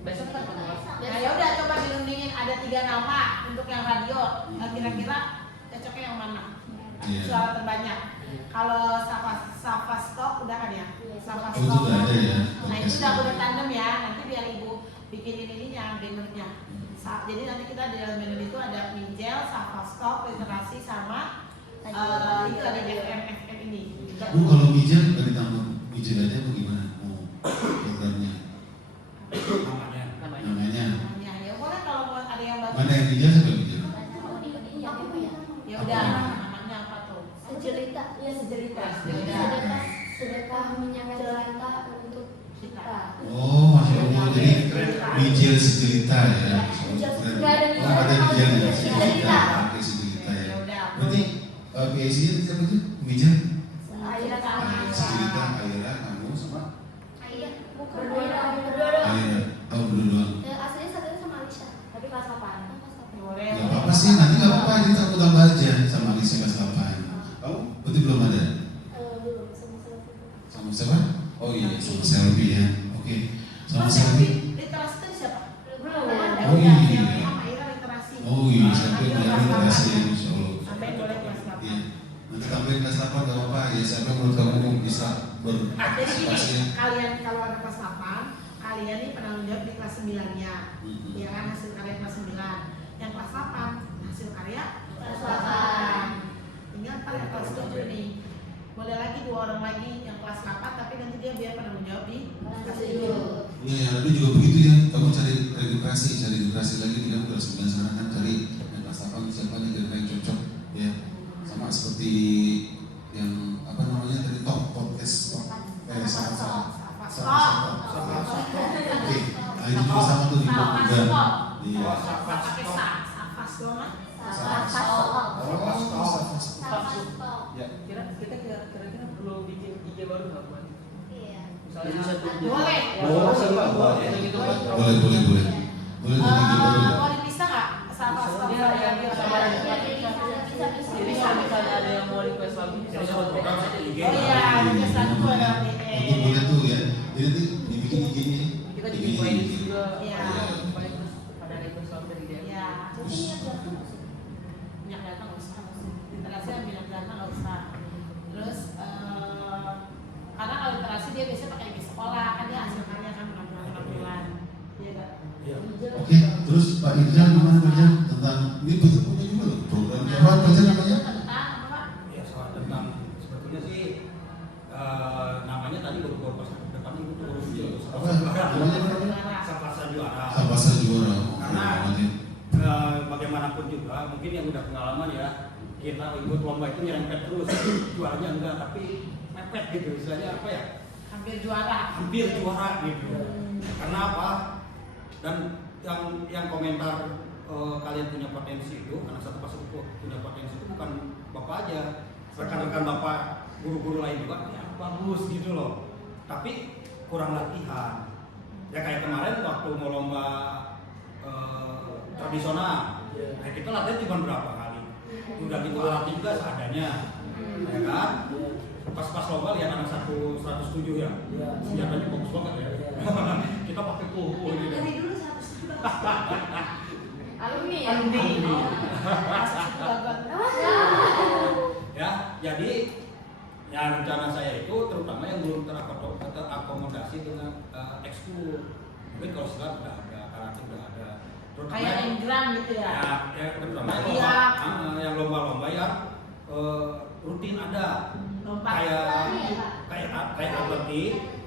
Besok kan ketemu. Nah ya udah coba dirundingin ada 3 nama untuk yang radio. Kira-kira cocoknya yang mana? Iya. Suara terbanyak. Kalau Sapa Stok udah kan ya? Sapa Oh, itu Stok. udah ada ya. Nah itu udah tandem ya. Nanti biar ibu bikinin ininya, bannernya. Jadi nanti kita di dalam banner itu ada Mijel, Sapa Stok, literasi sama itu ada FM ini. Bu kalau Mijel dari tamu Mijel aja apa gimana? Mau programnya? Namanya. Namanya? Ya boleh kalau mau Mana yang Mijal siapa Mijal? Aku punya. Ya udah, namanya apa tuh? Sejelita. Ya sejelita. Sedekah menyenangkan untuk kita. Oh, Masya Allah. Jadi Mijal sejelita ya. Nggak ada Oh, ada Mijal ya. Sejelita. Oke, sejelita ya. Ya udah. Berarti PSI itu siapa sih? Mijal? Aira sama. Sejelita, Aira, kamu sama Iya, bukan berdua. Aira. Oh, berdua doang. Aslinya satu sama Alisa, tapi kelas 8. Boleh. Gak apa-apa sih, nanti gak apa-apa, nanti aku tambah aja sama Alisa kelas 8. Kamu? Berarti belum ada? Belum sama-sama. Sama siapa? Oh iya, sama Selvi ya. Oke, sama Mas Selvi. literasi tadi siapa? Belum. Ada, Oh, udah. iya. Sama Ira literasi. Oh iya, Nah, Selvi Ira belajar kelas literasi ya, 8. Masya Allah. Sampai boleh kelas 8. Iya, nanti tambahin kelas 8 gak apa-apa ya, siapa yang menurut kamu bisa Jadi berpartisipasi ya? gini, kalian kalau ada kelas 8, kalian nih penanggung jawab di kelas 9-nya. Mhm. Ya kan, hasil karya kelas 9. Yang kelas 8, hasil karya Kelas 8. Tinggal ntar yang kelas 7 nih. Boleh lagi 2 orang lagi yang kelas 8, tapi nanti dia biar penanggung jawab di kelas 7. Iya, yang lalu juga begitu ya, kamu cari edukasi lagi, dia kelas 9 sekarang kan cari yang kelas 8 siapa nih kira-kira yang cocok ya. Sama seperti yang apa namanya tadi top podcast top sama oke, nah ini juga sama tuh di top juga. Iya. Pakai safas doang kan? Ya. Kira-kira perlu bikin IG baru nggak buat? Iya. Misalnya Boleh. Boleh. Gitu kan? Boleh tuh baru. Mau dipisah nggak? Safas Iya, iya, iya. sama. Jadi kalau misalnya ada yang mau request lagi, Jadi satu program satu IG. Oh iya, request lagi tuh ada Itu boleh tuh ya. Jadi nanti dibikin IG-nya. kita bikin playlist juga. Iya. Paling terus pada request lagi dari dia. Iya. Minyak datang nggak usah. Literasi yang minyak datang nggak usah. Terus karena kalau literasi dia biasanya pakai di sekolah kan dia hasil karya kan penampilan. Iya nggak? Iya. Oke, terus Pak Irjal gimana Pak Irjal tentang ini punya juga loh program apa Pak Irjal namanya? Tentang apa Pak? Ya soal tentang sebetulnya sih namanya tadi baru pas depan itu tuh baru muncul Apa namanya? Sapasa juara. Sapasa juara. Karena bagaimanapun juga mungkin yang udah pengalaman ya kita ikut lomba itu nyerempet terus juaranya enggak tapi mepet gitu istilahnya apa ya Hampir juara. hampir juara gitu karena apa dan yang komentar kalian punya potensi itu anak satu pas itu punya potensi itu bukan bapak aja rekan-rekan bapak guru-guru lain juga ya bagus gitu loh tapi kurang latihan ya kayak kemarin waktu mau lomba tradisional nah kita latihan cuma berapa kali udah gitu alatnya juga seadanya ya kan pas lomba lihat anak 107 ya senjatanya bagus banget ya kita pakai kuku gitu Dari dulu satu juga. Alumni ya? Alumni. Masuk situ gagal. ya jadi ya rencana saya itu terutama yang belum terakomodasi dengan ekskul mungkin kalau silat udah ada karate udah ada terutama Kayak enggram gitu ya. ya terutama yang Iya. yang lomba-lomba yang rutin ada Lompat. kayak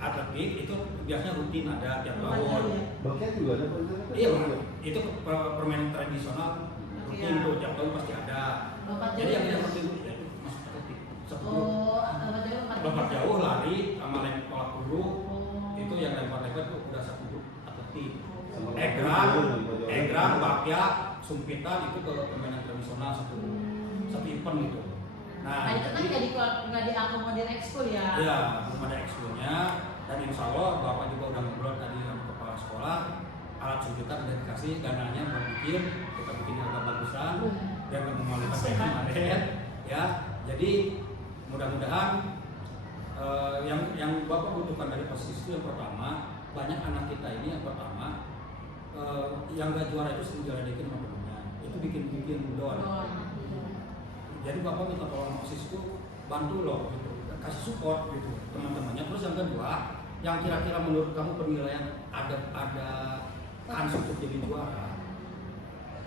atletik itu biasanya rutin ada tiap tahun Bahkan juga ada Pak Irjal? iya Bang. Itu permainan tradisional rutin Iya. tuh tiap tahun pasti ada Lompat jadi yang jauh. rutin itu ya itu masuk atletik satu Oh, lompat jauh, lompat jauh lari sama lempar tolak peluru Oh. itu yang lempar-lempar tuh udah satu grup atletik Sama egrang bakya sumpitan itu ke permainan tradisional satu event gitu Nah itu kan nggak diakomodir ekskul ya. ya belum ada ekskulnya dan insya Allah bapak juga udah ngobrol tadi sama kepala sekolah alat sumpitan udah dikasih dananya buat bikin kita bikin agak bagusan dan memalukan saya kemarin ya jadi mudah-mudahan yang bapak butuhkan dari posisi itu yang pertama banyak anak kita ini yang pertama yang gak juara itu sering diledekin sama temennya itu bikin doang jadi bapak minta tolong OSIS itu bantu loh gitu kasih support gitu teman-temannya terus yang kedua yang kira-kira menurut kamu penilaian ada kans untuk jadi juara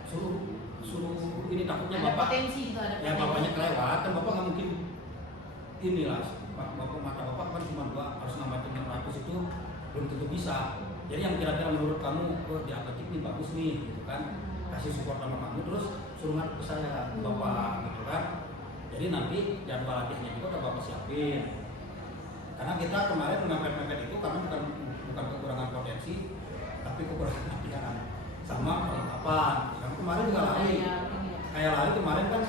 suruh ini takutnya Ada bapak potensi gitu, ada ya potensi. bapaknya kelewat kan bapak nggak mungkin inilah bapak mata bapak kan cuma dua harus ngamatin 600 itu belum tentu bisa jadi yang kira-kira menurut kamu di atletik ini bagus nih gitu kan kasih kasih support sama kamu, terus suruh ngadep ke saya, bapak gitu kan. Jadi nanti jadwal latihannya juga udah bapak siapin. Karena kita kemarin mepet-mepet itu karena bukan kekurangan potensi, tapi kekurangan latihan sama perlengkapan. Karena kemarin juga lari, kayak lari kemarin kan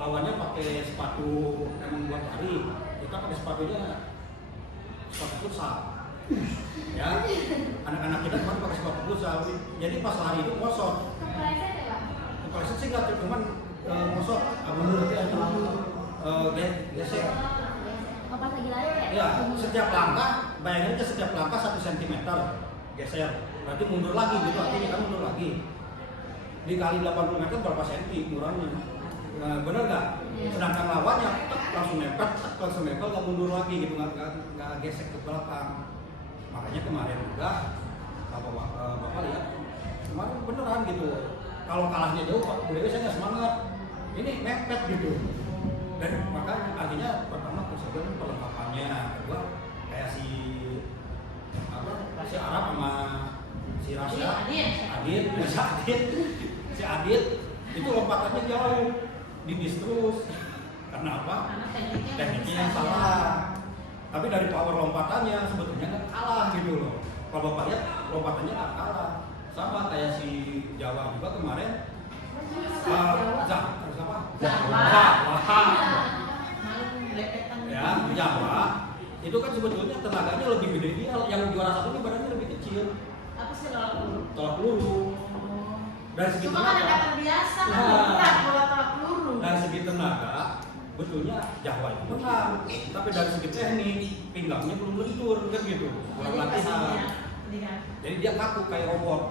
lawannya pakai sepatu emang buat lari, kita pakai sepatu futsal. Ya, anak-anak kita kemarin pakai sepatu futsal, jadi pas lari itu ngosot. Kepleset sih nggak, cuman ngosot, gesek. Oh, pas lagi lari ya? Ya, setiap langkah, bayangin aja setiap langkah 1 cm geser, berarti mundur lagi gitu, artinya kan mundur lagi. Dikali 80 meter berapa senti kurangnya? Nah, bener nggak? Sedangkan lawannya langsung nempel, nggak mundur lagi gitu, nggak gesek ke belakang. Makanya kemarin juga bapak lihat, kemarin beneran gitu. Kalau kalahnya jauh, Pak Dewi saya nggak semangat. Ini mepet gitu. Dan maka artinya pertama kesadaran perlengkapannya, kedua kayak si Arab sama si Rasya, si Adit itu lompatannya jauh, didis terus. Karena apa? Tekniknya yang salah. Tapi dari power lompatannya sebetulnya nggak kalah gitu loh. Kalau Bapak lihat lompatannya nggak kalah. Sama kayak si Jawa juga kemarin. Jawa itu kan sebetulnya tenaganya lebih gede dia, yang juara satu ini badannya lebih kecil. Apa sih tolak Peluru. Dari segi cuma kan tenaga, ada biasa kan bola tolak peluru. dari segi tenaga, betulnya Jawa itu menang. Tapi dari segi teknik, pinggangnya belum lentur kan gitu. Kurang latihan. Jadi dia kaku kayak robot.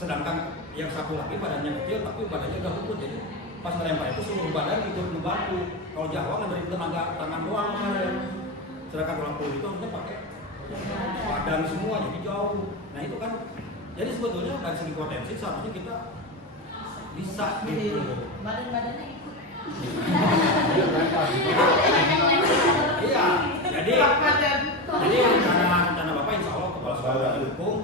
Sedangkan yang satu lagi badannya kecil tapi badannya udah lembut, jadi pas melempar itu seluruh badan ikut membantu. Kalau Jawa kan dari tenaga tangan doang kemarin. Sedangkan tolak peluru itu harusnya pakai badan semua, jadi jauh. Nah itu kan, jadi sebetulnya dari segi potensi seharusnya kita bisa gitu. Badan-badannya ikut. Iya, jadi rencana Bapak insya Allah kepala sekolah dukung.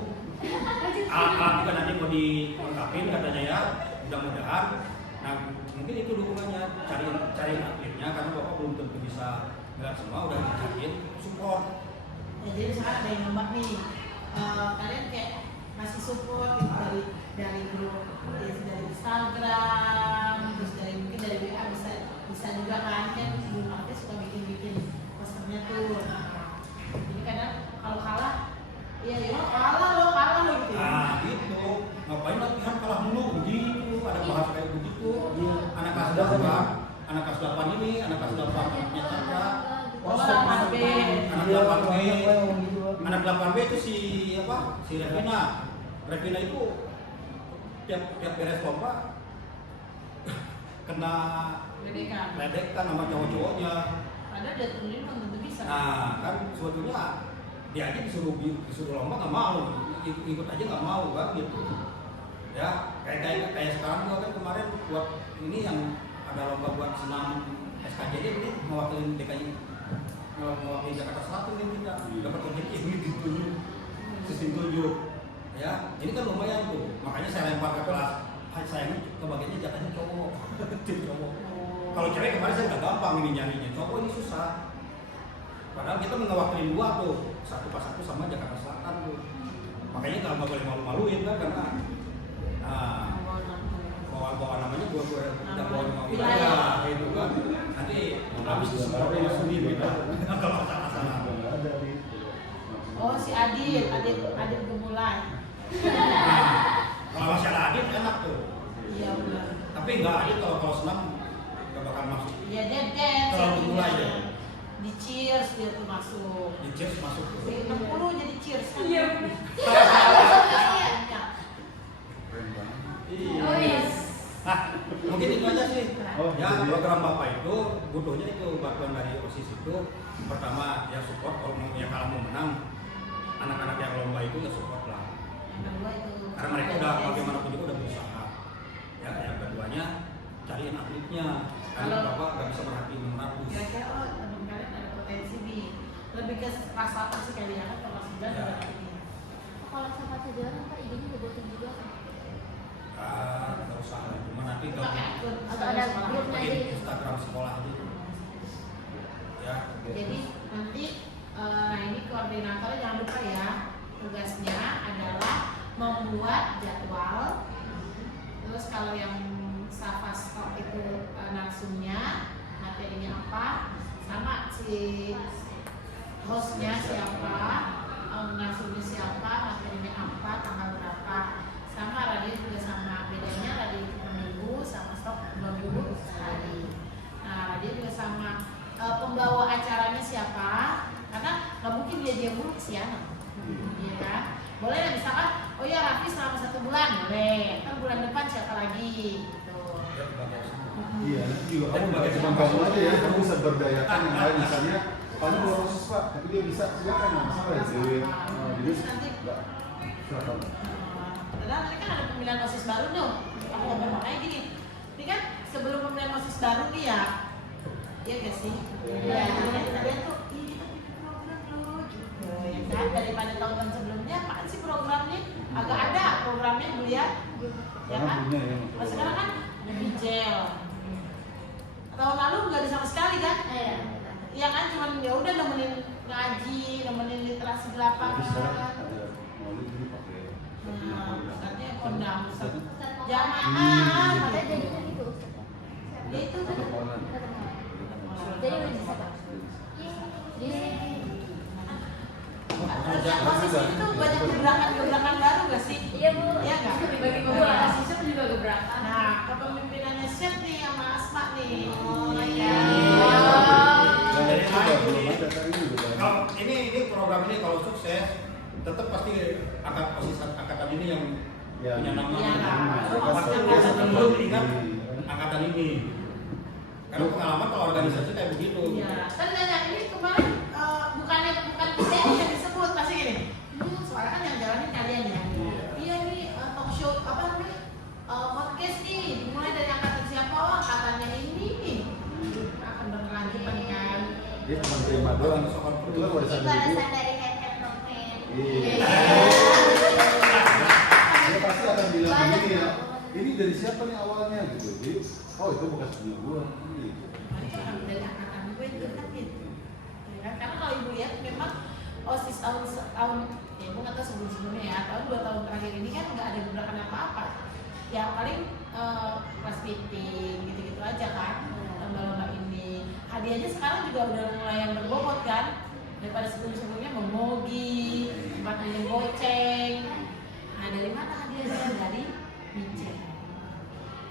Alat juga nanti mau dilengkapin katanya ya, mudah-mudahan. Nah mungkin itu dukungannya, cari atletnya karena Bapak belum tentu bisa melihat semua, udah dicariin support. Ya, jadi misalkan ada yang nembak nih, kalian kayak ngasih support gitu, dari grup, dari Instagram, terus mungkin dari WA bisa juga kan belum artis suka bikin posternya tuh. Jadi kadang kalau kalah, ya kalah lo gitu. Nah gitu, ngapain latihan kalah mulu begitu, ada bahas kayak begitu. Anak kelas 8 ini, anak kelas 8 nya Chandra. Anak 8B. Anak 8B itu si Revina. Revina itu tiap beres lomba kena ledekan sama cowok-cowoknya. Padahal dia turunin belum tentu bisa. Nah kan sebetulnya dia aja disuruh lomba nggak mau, ikut aja nggak mau kan gitu. Ya kayak sekarang gua kan kemarin buat ini yang ada lomba buat senam SKJD ini mewakili DKI, mewakili Jakarta Selatan ini kita dapat rezeki ini di sistem 7. Ya, ini kan lumayan tuh. Makanya saya lempar ke kelas. Sayangnya kebagiannya jatahnya cowok. Tim cowok. Kalau cewek kemarin saya udah gampang ini nyarinya. Cowok ini susah. Padahal kita mewakili 2 tuh, 1 pas 1 sama Jakarta Selatan tuh. Makanya nggak boleh malu-maluin kan karena bawa namanya gua udah bawa nama wilayah gitu kan. Nanti habis disemprot sendiri kan. Kalau masalah. Oh si Adit Gemulai. Kalau masih ada Adit enak tuh. Iya benar. Tapi nggak Adit kalau senam nggak bakal masuk. Iya dance. Kalau mulai deh. Di cheers dia tuh masuk. Di cheers masuk tuh. Di 60 jadi cheers. Iya. Oh iya. Nah, mungkin itu aja sih. Oh, Ya gitu ya. program Bapak itu butuhnya itu bantuan dari OSIS itu pertama ya support kalau mau yang kalah mau menang, anak-anak yang lomba itu ya support lah. Yang kedua itu. Karena mereka udah bagaimanapun juga udah berusaha. Ya yang keduanya cariin atletnya. Karena Kalau- Bapak nggak bisa merhatiin 600. Kira-kira teman kalian ada potensi nih. Lebih ke kelas 8 sih kali ya kan kelas 9 Ya. ada ini. Kalau sempat sejalan apa idenya dibuatin juga kan? aja gitu. Instagram sekolah itu. Ya. Jadi nanti ini koordinator jangan lupa ya, tugasnya adalah membuat jadwal. Terus kalau yang Safastok itu narsumnya, materinya apa, sama si hostnya siapa, narsumnya siapa, materinya apa, tanggal berapa, sama radio juga sama. Bedanya radio itu per minggu, sama stok 2 minggu sekali. Nah radio juga sama. Pembawa acaranya siapa? Karena nggak mungkin dia mulu kesianan, ya kan? Boleh lah misalkan, oh ya Raffi selama 1 bulan, boleh. Kan bulan depan siapa lagi? Gitu. Iya, nanti juga kamu cuma kamu aja ya, kamu bisa berdayakan yang lain. Misalnya, kamu mau OSIS Pak, tapi dia bisa, silakan nggak masalah ya. Jadi nanti nggak, silakan. padahal nanti kan ada pemilihan OSIS baru tuh. Aku ngomong makanya gini, ini kan sebelum pemilihan OSIS baru nih ya, iya gak sih? Iya. Ya, kalian tuh, ih kita bikin program loh, gitu ya kan? Daripada tahun-tahun sebelumnya, apaan sih programnya? Agak ada programnya Bu ya, ya Karena kan? punya ya. Mas sekarang kan ada bijel. Tahun lalu nggak ada sama sekali kan? Iya. Iya kan, cuman ya udah nemenin ngaji, nemenin literasi di lapangan. Tapi sekarang ada maulid ini pakai Katanya kondang Hmm. jamaah. Katanya jadinya gitu. Ya itu kan. Jadi udah bisa Pak. Jadi Posisi itu banyak gebrakan-gebrakan baru gak sih? iya Bu. Iya nggak? Bagi pemula siswa juga gebrakan. Nah, kepemimpinannya Chef nih sama Asma nih. Oh, iya. Dari Itu lain belum ini, ada tadi juga. kalau ini program ini kalau sukses, tetap pasti angkatan ini yang Ya. punya nama. Iya, Pasti angkatan belum ini. ingat angkatan ini. Karena pengalaman kalau organisasi kayak begitu. Iya. Kan nanya ini kemarin bukan kita yang disebut pasti gini. Soalnya kan yang jalanin kalian ya. Iya nih talk show apa namanya? Podcast nih. Mulai dari angkatan siapa? Oh, angkatannya ini nih. Akan berkelanjutan kan. Dia cuma terima doang. Soal Itu kan warisan ibu. balasan dari head nomen. Iya. Dia pasti akan bilang begini ya. Ini dari siapa nih awalnya gitu. Jadi, oh itu bekas punya gua. Gitu. Dari angkatan gue itu kan gitu. Ya kan? Karena kalau ibu lihat memang OSIS tahun ya ibu nggak tahu sebelum-sebelumnya ya, tahun 2 tahun terakhir ini kan nggak ada gebrakan apa-apa. Ya paling class meeting gitu-gitu aja kan, lomba-lomba ini. Hadiahnya sekarang juga udah mulai yang berbobot kan, daripada sebelum-sebelumnya memogi, tempat minum goceng. Nah dari mana hadiahnya? Dari micet.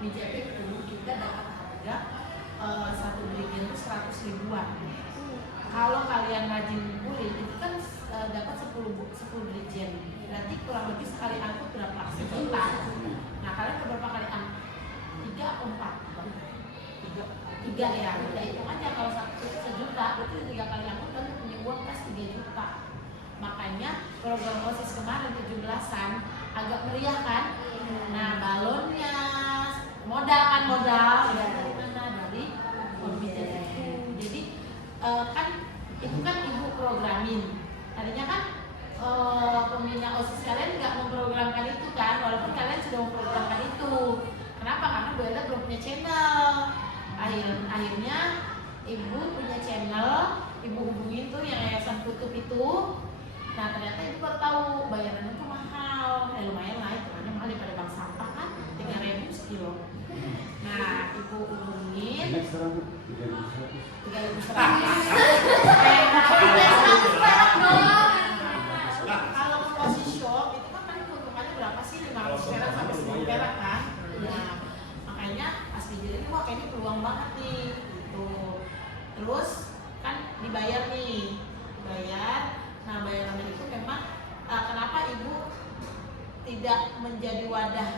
Micet itu kita dapat harga 1 berikan itu 100 ribuan. Kalau kalian rajin ngumpulin itu kan dapat 10 berikan. Berarti kurang lebih sekali angkut berapa? 1 juta. Nah kalian berapa kali angkut? 3 atau 4? 3 ya. Udah hitung aja kalau 1 juta berarti 3 kali angkut kan punya uang kas 3 juta. Makanya program OSIS kemarin 17-an agak meriah kan? Nah balonnya modal ya dari mana? Dari pembicara itu. Jadi kan itu kan ibu programin. Tadinya kan pembina OSIS kalian nggak memprogramkan itu kan, walaupun kalian sudah memprogramkan itu. Kenapa? Karena Bu Ella belum punya channel. Akhirnya ibu punya channel, ibu hubungin tuh yang Yayasan Kutub itu. Nah ternyata ibu baru tahu bayarannya tuh mahal, lumayan lah, itu kan mahal daripada bank sampah kan, 3.000 sekilo. Nah ibu hubungin. Next sekarang 3.100. 3.100 kalau posisi shop itu kan paling keuntungannya berapa sih? 500 perak sampai 1000 perak kan? Nah makanya pas dijadiin wah kayaknya peluang banget nih gitu. Terus kan dibayar nih, nah bayaran itu memang kenapa ibu tidak menjadi wadah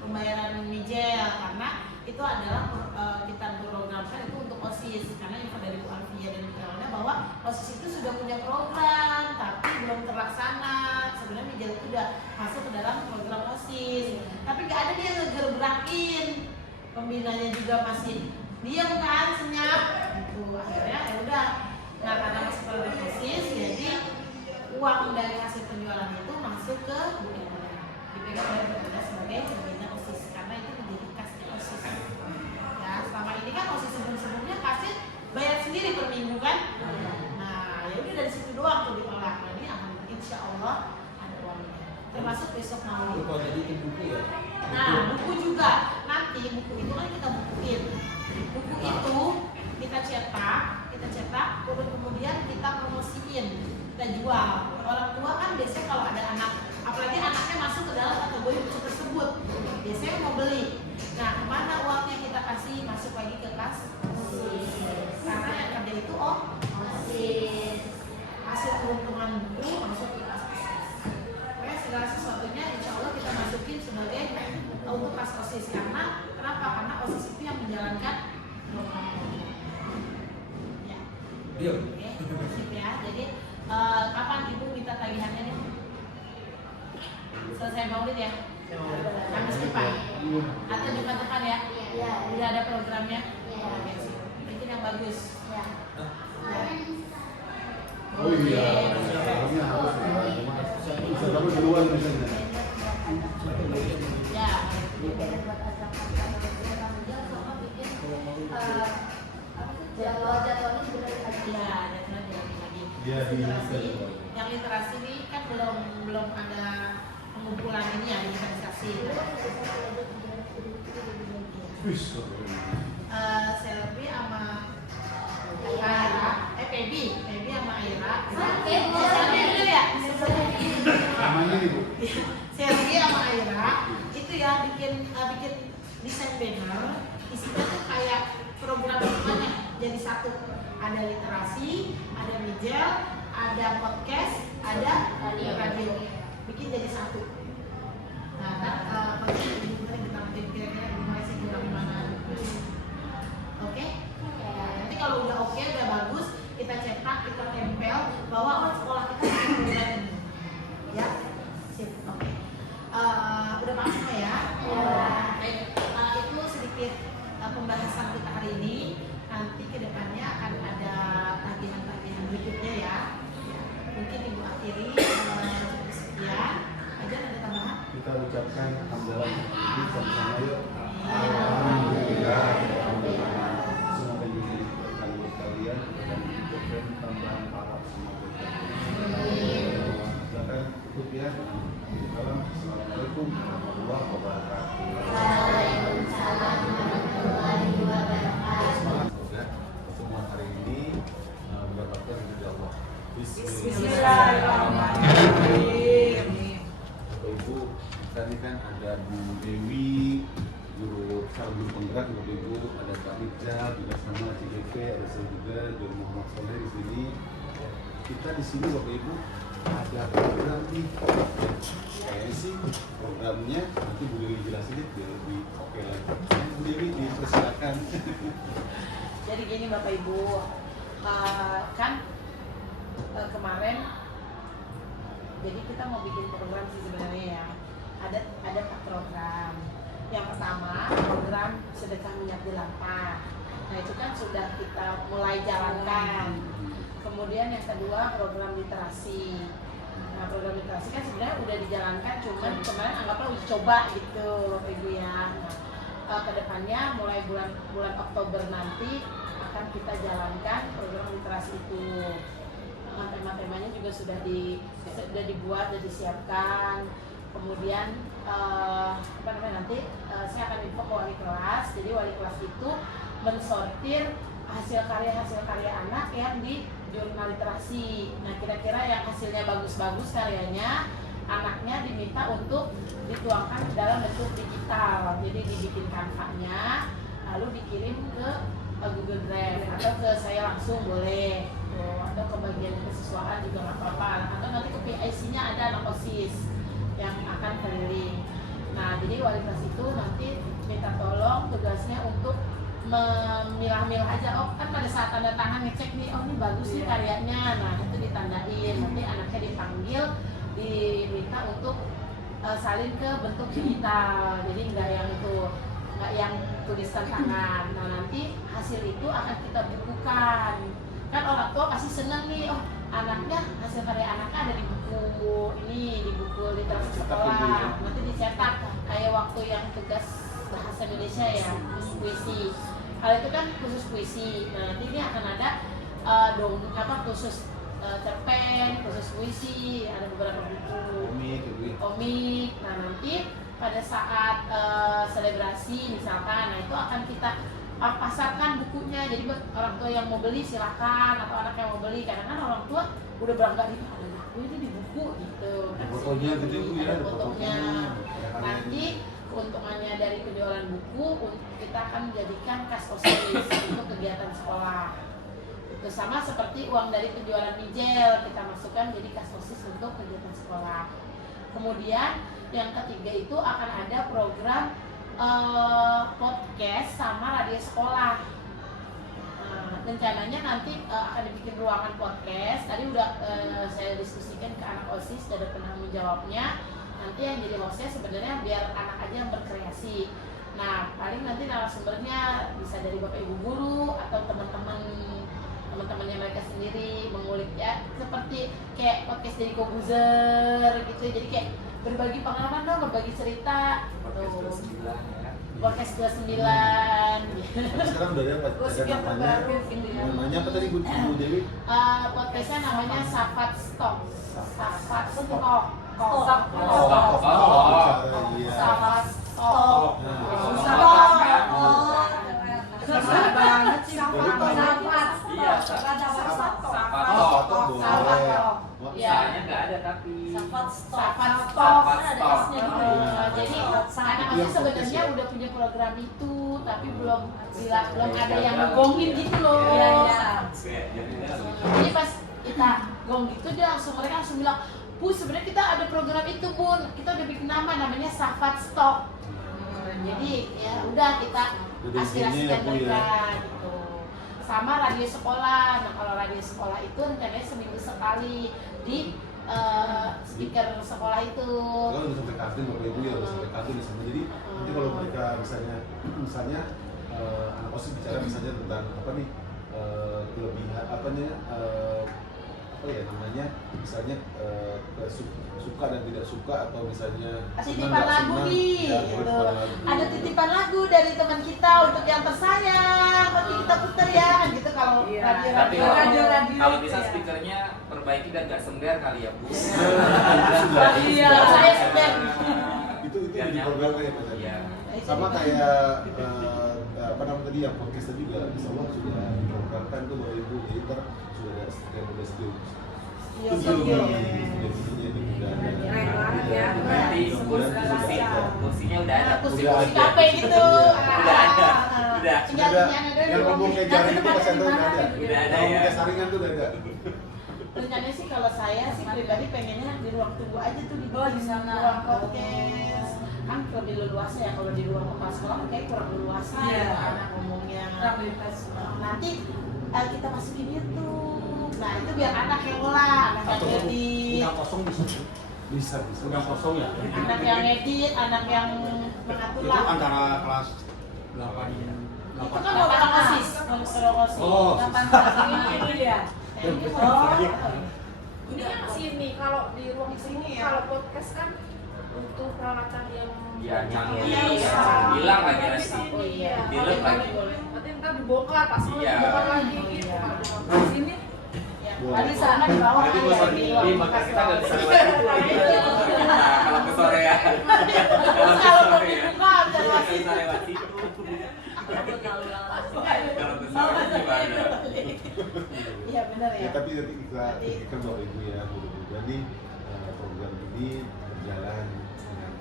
pembayaran Mijel, karena itu adalah kita programkan itu untuk OSIS, karena info dari Bu Alfia dan Bu Elna bahwa OSIS itu sudah punya program tapi belum terlaksana. Sebenarnya Mijel itu sudah masuk ke dalam program OSIS, tapi nggak ada dia ngegerberakin, pembinanya juga masih diam kan, senyap gitu. Akhirnya ya udah, nah karena masih program OSIS jadi uang dari hasil penjualan itu masuk ke Bu Elna, dipegang oleh Bu Elna sebagai pembina OSIS, karena itu menjadi kasnya OSIS. Ya selama ini kan kita jual. Orang tua kan biasanya kalau ada anak, apalagi anaknya masuk ke dalam kategori buku tersebut, biasanya mau beli. Nah, kemana uangnya kita kasih? Masuk lagi ke kas OSIS. Karena yang kerja itu OSIS. Hasil keuntungan buku masuk ke kas OSIS. Pokoknya segala sesuatunya insya Allah kita masukin sebagai untuk kas OSIS. Karena kenapa? Karena OSIS itu yang menjalankan program. Ya. Iya. Oke, sip ya. Jadi kapan ibu minta tagihannya nih? Selesai Maulid ya? Kamis depan? Atau Jumat depan ya? Iya. Udah ada programnya? Iya. Oke, sip. Bikin yang bagus. Ya. Oh iya, sekarangnya harus ya. Cuma bisa kamu duluan misalnya. Ya. Jadwalnya sudah Iya, ada lagi. Iya, di Yang literasi ini kan belum ada pengumpulan ini ya, investasi. Wis. Selfie sama Aira, Pebi sama Aira. Selfie dulu ya. Namanya nih, Bu. Selfie sama Aira itu ya bikin desain banner. Isinya tuh kayak program semuanya jadi satu. Ada literasi, ada media, ada podcast, ada radio. Bikin jadi satu. Nah, kan kita bikin kira-kira dimulai sih kurang mana. Oke? Nanti kalau udah oke, udah bagus, kita cetak, kita tempel bahwa sekolah kita punya program ini. Ya? Sip. Oke. Udah paham semua ya? Baik. Itu sedikit pembahasan kita hari ini. Nanti kedepannya akan ada tagihan-tagihan berikutnya ya. Mungkin Ibu akhiri cukup sekian. Aja ada tambahan? Kita ucapkan hamdalah ini sama-sama yuk. Alhamdulillah. Semoga juga diberkahi buat kalian dan diberikan tambahan pahala semua buat kalian. Silakan tutup ya. Assalamualaikum warahmatullahi wabarakatuh. Waalaikumsalam warahmatullahi wabarakatuh. Semoga pertemuan hari ini mendapatkan ridha Allah. Bismillahirrahmanirrahim. Bapak Ibu, tadi kan ada Bu Dewi, guru penggerak, Bapak Ibu, ada Pak Rijal, juga sama CGP, ada saya juga, Juru Muhammad Soleh di sini. Kita di sini Bapak Ibu ada program nih. Kayaknya sih programnya nanti Bu Dewi jelasin deh biar lebih oke lagi. Bu Dewi dipersilakan. Jadi gini Bapak Ibu, kan kemarin jadi kita mau bikin program sih sebenarnya ya. Ada 4 program. Yang pertama program sedekah minyak jelantah. Nah itu kan sudah kita mulai jalankan. Kemudian yang kedua program literasi. Nah program literasi kan sebenarnya udah dijalankan, cuman kemarin anggaplah uji coba gitu Bapak Ibu ya. Nah, kedepannya mulai bulan Oktober nanti akan kita jalankan program literasi itu. Tema-temanya juga sudah dibuat, sudah disiapkan. Kemudian nanti saya akan info ke wali kelas. Jadi wali kelas itu mensortir hasil karya anak yang di jurnal literasi. Nah kira-kira yang hasilnya bagus-bagus karyanya, anaknya diminta untuk dituangkan dalam bentuk digital. Jadi dibikin kanvanya, lalu dikirim ke Google Drive atau ke saya langsung boleh, atau ke bagian kesiswaan juga nggak apa-apa, atau nanti ke PIC-nya ada anak OSIS yang akan keliling. Nah jadi wali kelas itu nanti minta tolong tugasnya untuk memilah-milah aja. Oh kan pada saat tanda tangan ngecek nih, oh ini bagus nih karyanya, nah itu ditandain. Nanti anaknya dipanggil, diminta untuk salin ke bentuk digital. Jadi nggak yang tulisan tangan. Nah nanti hasil itu akan kita bukukan. Kan orang tua pasti seneng nih, oh anaknya, hasil karya anaknya ada di buku ini, di buku literasi sekolah. Nanti dicetak kayak waktu yang tugas bahasa Indonesia ya, khusus puisi. Hal itu kan khusus puisi. Nah nanti ini akan ada khusus cerpen, khusus puisi, ada beberapa buku, komik. Nah nanti pada saat selebrasi misalkan, nah itu akan kita pasarkan bukunya. Jadi orang tua yang mau beli silakan, atau anak yang mau beli, karena kan orang tua udah berangkat itu ada laku ini di buku gitu. Ada fotonya gitu Bu ya, Ada ada fotonya. fotonya. Nanti keuntungannya dari penjualan buku kita akan jadikan kas OSIS untuk kegiatan sekolah. Itu sama seperti uang dari penjualan mijel kita masukkan jadi kas OSIS untuk kegiatan sekolah. Kemudian yang ketiga itu akan ada program podcast sama radio sekolah. Rencananya nanti akan dibikin ruangan podcast. Tadi udah saya diskusikan ke anak OSIS dan ada penanggung jawabnya. Nanti yang jadi hostnya sebenarnya biar anak aja yang berkreasi. Nah, paling nanti narasumbernya bisa dari bapak ibu guru atau teman-temannya mereka sendiri mengulik ya, seperti kayak podcast dari Kobuzer gitu. Jadi kayak berbagi pengalaman dong, berbagi cerita. Podcast 29 ya. Podcast 29 gitu. Sekarang udah ada namanya. Namanya apa tadi Bu Dewi? Podcastnya namanya Safat Stok. Safat Stok. Iya. Safat Stok. Susah banget sih. Iya, Iya. nggak ada tapi. Safat Stok. Safat Stok. Jadi anak itu sebenarnya udah punya program itu, tapi belum ada yang ngegongin gitu loh. Jadi pas kita gong gitu mereka langsung bilang, Bu, sebenarnya kita ada program itu, Bun. Kita udah bikin namanya Safat Stok. Jadi ya udah kita aspirasikan mereka gitu. Sama radio sekolah. Nah, kalau radio sekolah itu rencananya seminggu sekali di speaker sekolah itu. Kalau udah sampai kartun Bapak Ibu ya, udah sampai kartun di sana. Jadi nanti kalau mereka misalnya anak OSIS bicara misalnya tentang apa nih kelebihan apa ya namanya, misalnya suka dan tidak suka, atau misalnya Titipan lagu nih, ya, gitu. titipan lagu. Ada titipan lagu dari teman kita untuk yang tersayang, nanti kita putar ya, kan gitu kalau Tapi radio. kalau bisa speakernya perbaiki dan gak sember kali ya Bu. Iya, saya sedang. Itu di program kayak Pak tadi. Iya. Sama kayak apa namanya tadi yang podcast juga, insya Allah sudah diprogramkan tuh Bapak Ibu. Jadi ntar sudah ada yang udah studio. Iya, Keren banget ya. Nanti kursinya udah ada. Kursi Udah ada. kafe gitu. Udah ada. Udah. Tinggal Yang ngomong kayak jaring itu Mas Endo nggak ada. Udah ada Ngomong ya. kayak saringan tuh udah ada. Rencananya sih kalau saya sih pribadi pengennya di ruang tunggu aja tuh di di sana. ruang podcast. Kan lebih leluasa ya, kalau di ruang kepala sekolah kan kayak kurang leluasa Iya. ya anak ngomongnya. Nanti kita masukin YouTube. Nah itu biar anak yang olah, anak yang edit, Udah kosong bisa. Bisa. Udah kosong ya. anak yang edit, anak yang mengatur Itu lah. antara kelas 8 Itu kan orang OSIS, orang OSIS. Oh, Ini dia. Ini kan sini kalau di ruang sini ya. Kalau podcast kan butuh peralatan yang Iya, canggih. Iya. Bilang lagi Resti. Oh iya. Dilep lagi. nanti ntar dibongkar pas Iya. dibongkar lagi gitu. Di sini Ya, tadi sana di bawah Nanti ya, besok di di ruang podcast kita kelas nggak bisa bawah. lewat situ. Nah, kalau ke sore ya. Kalau ke Kalau mau sore ya. dibuka bisa lewat Nggak bisa lewat situ. Kalau ke sore gimana? Iya benar ya. Ya, tapi nanti kita pikirkan Bapak Ibu ya, mudah-mudahan nih program ini berjalan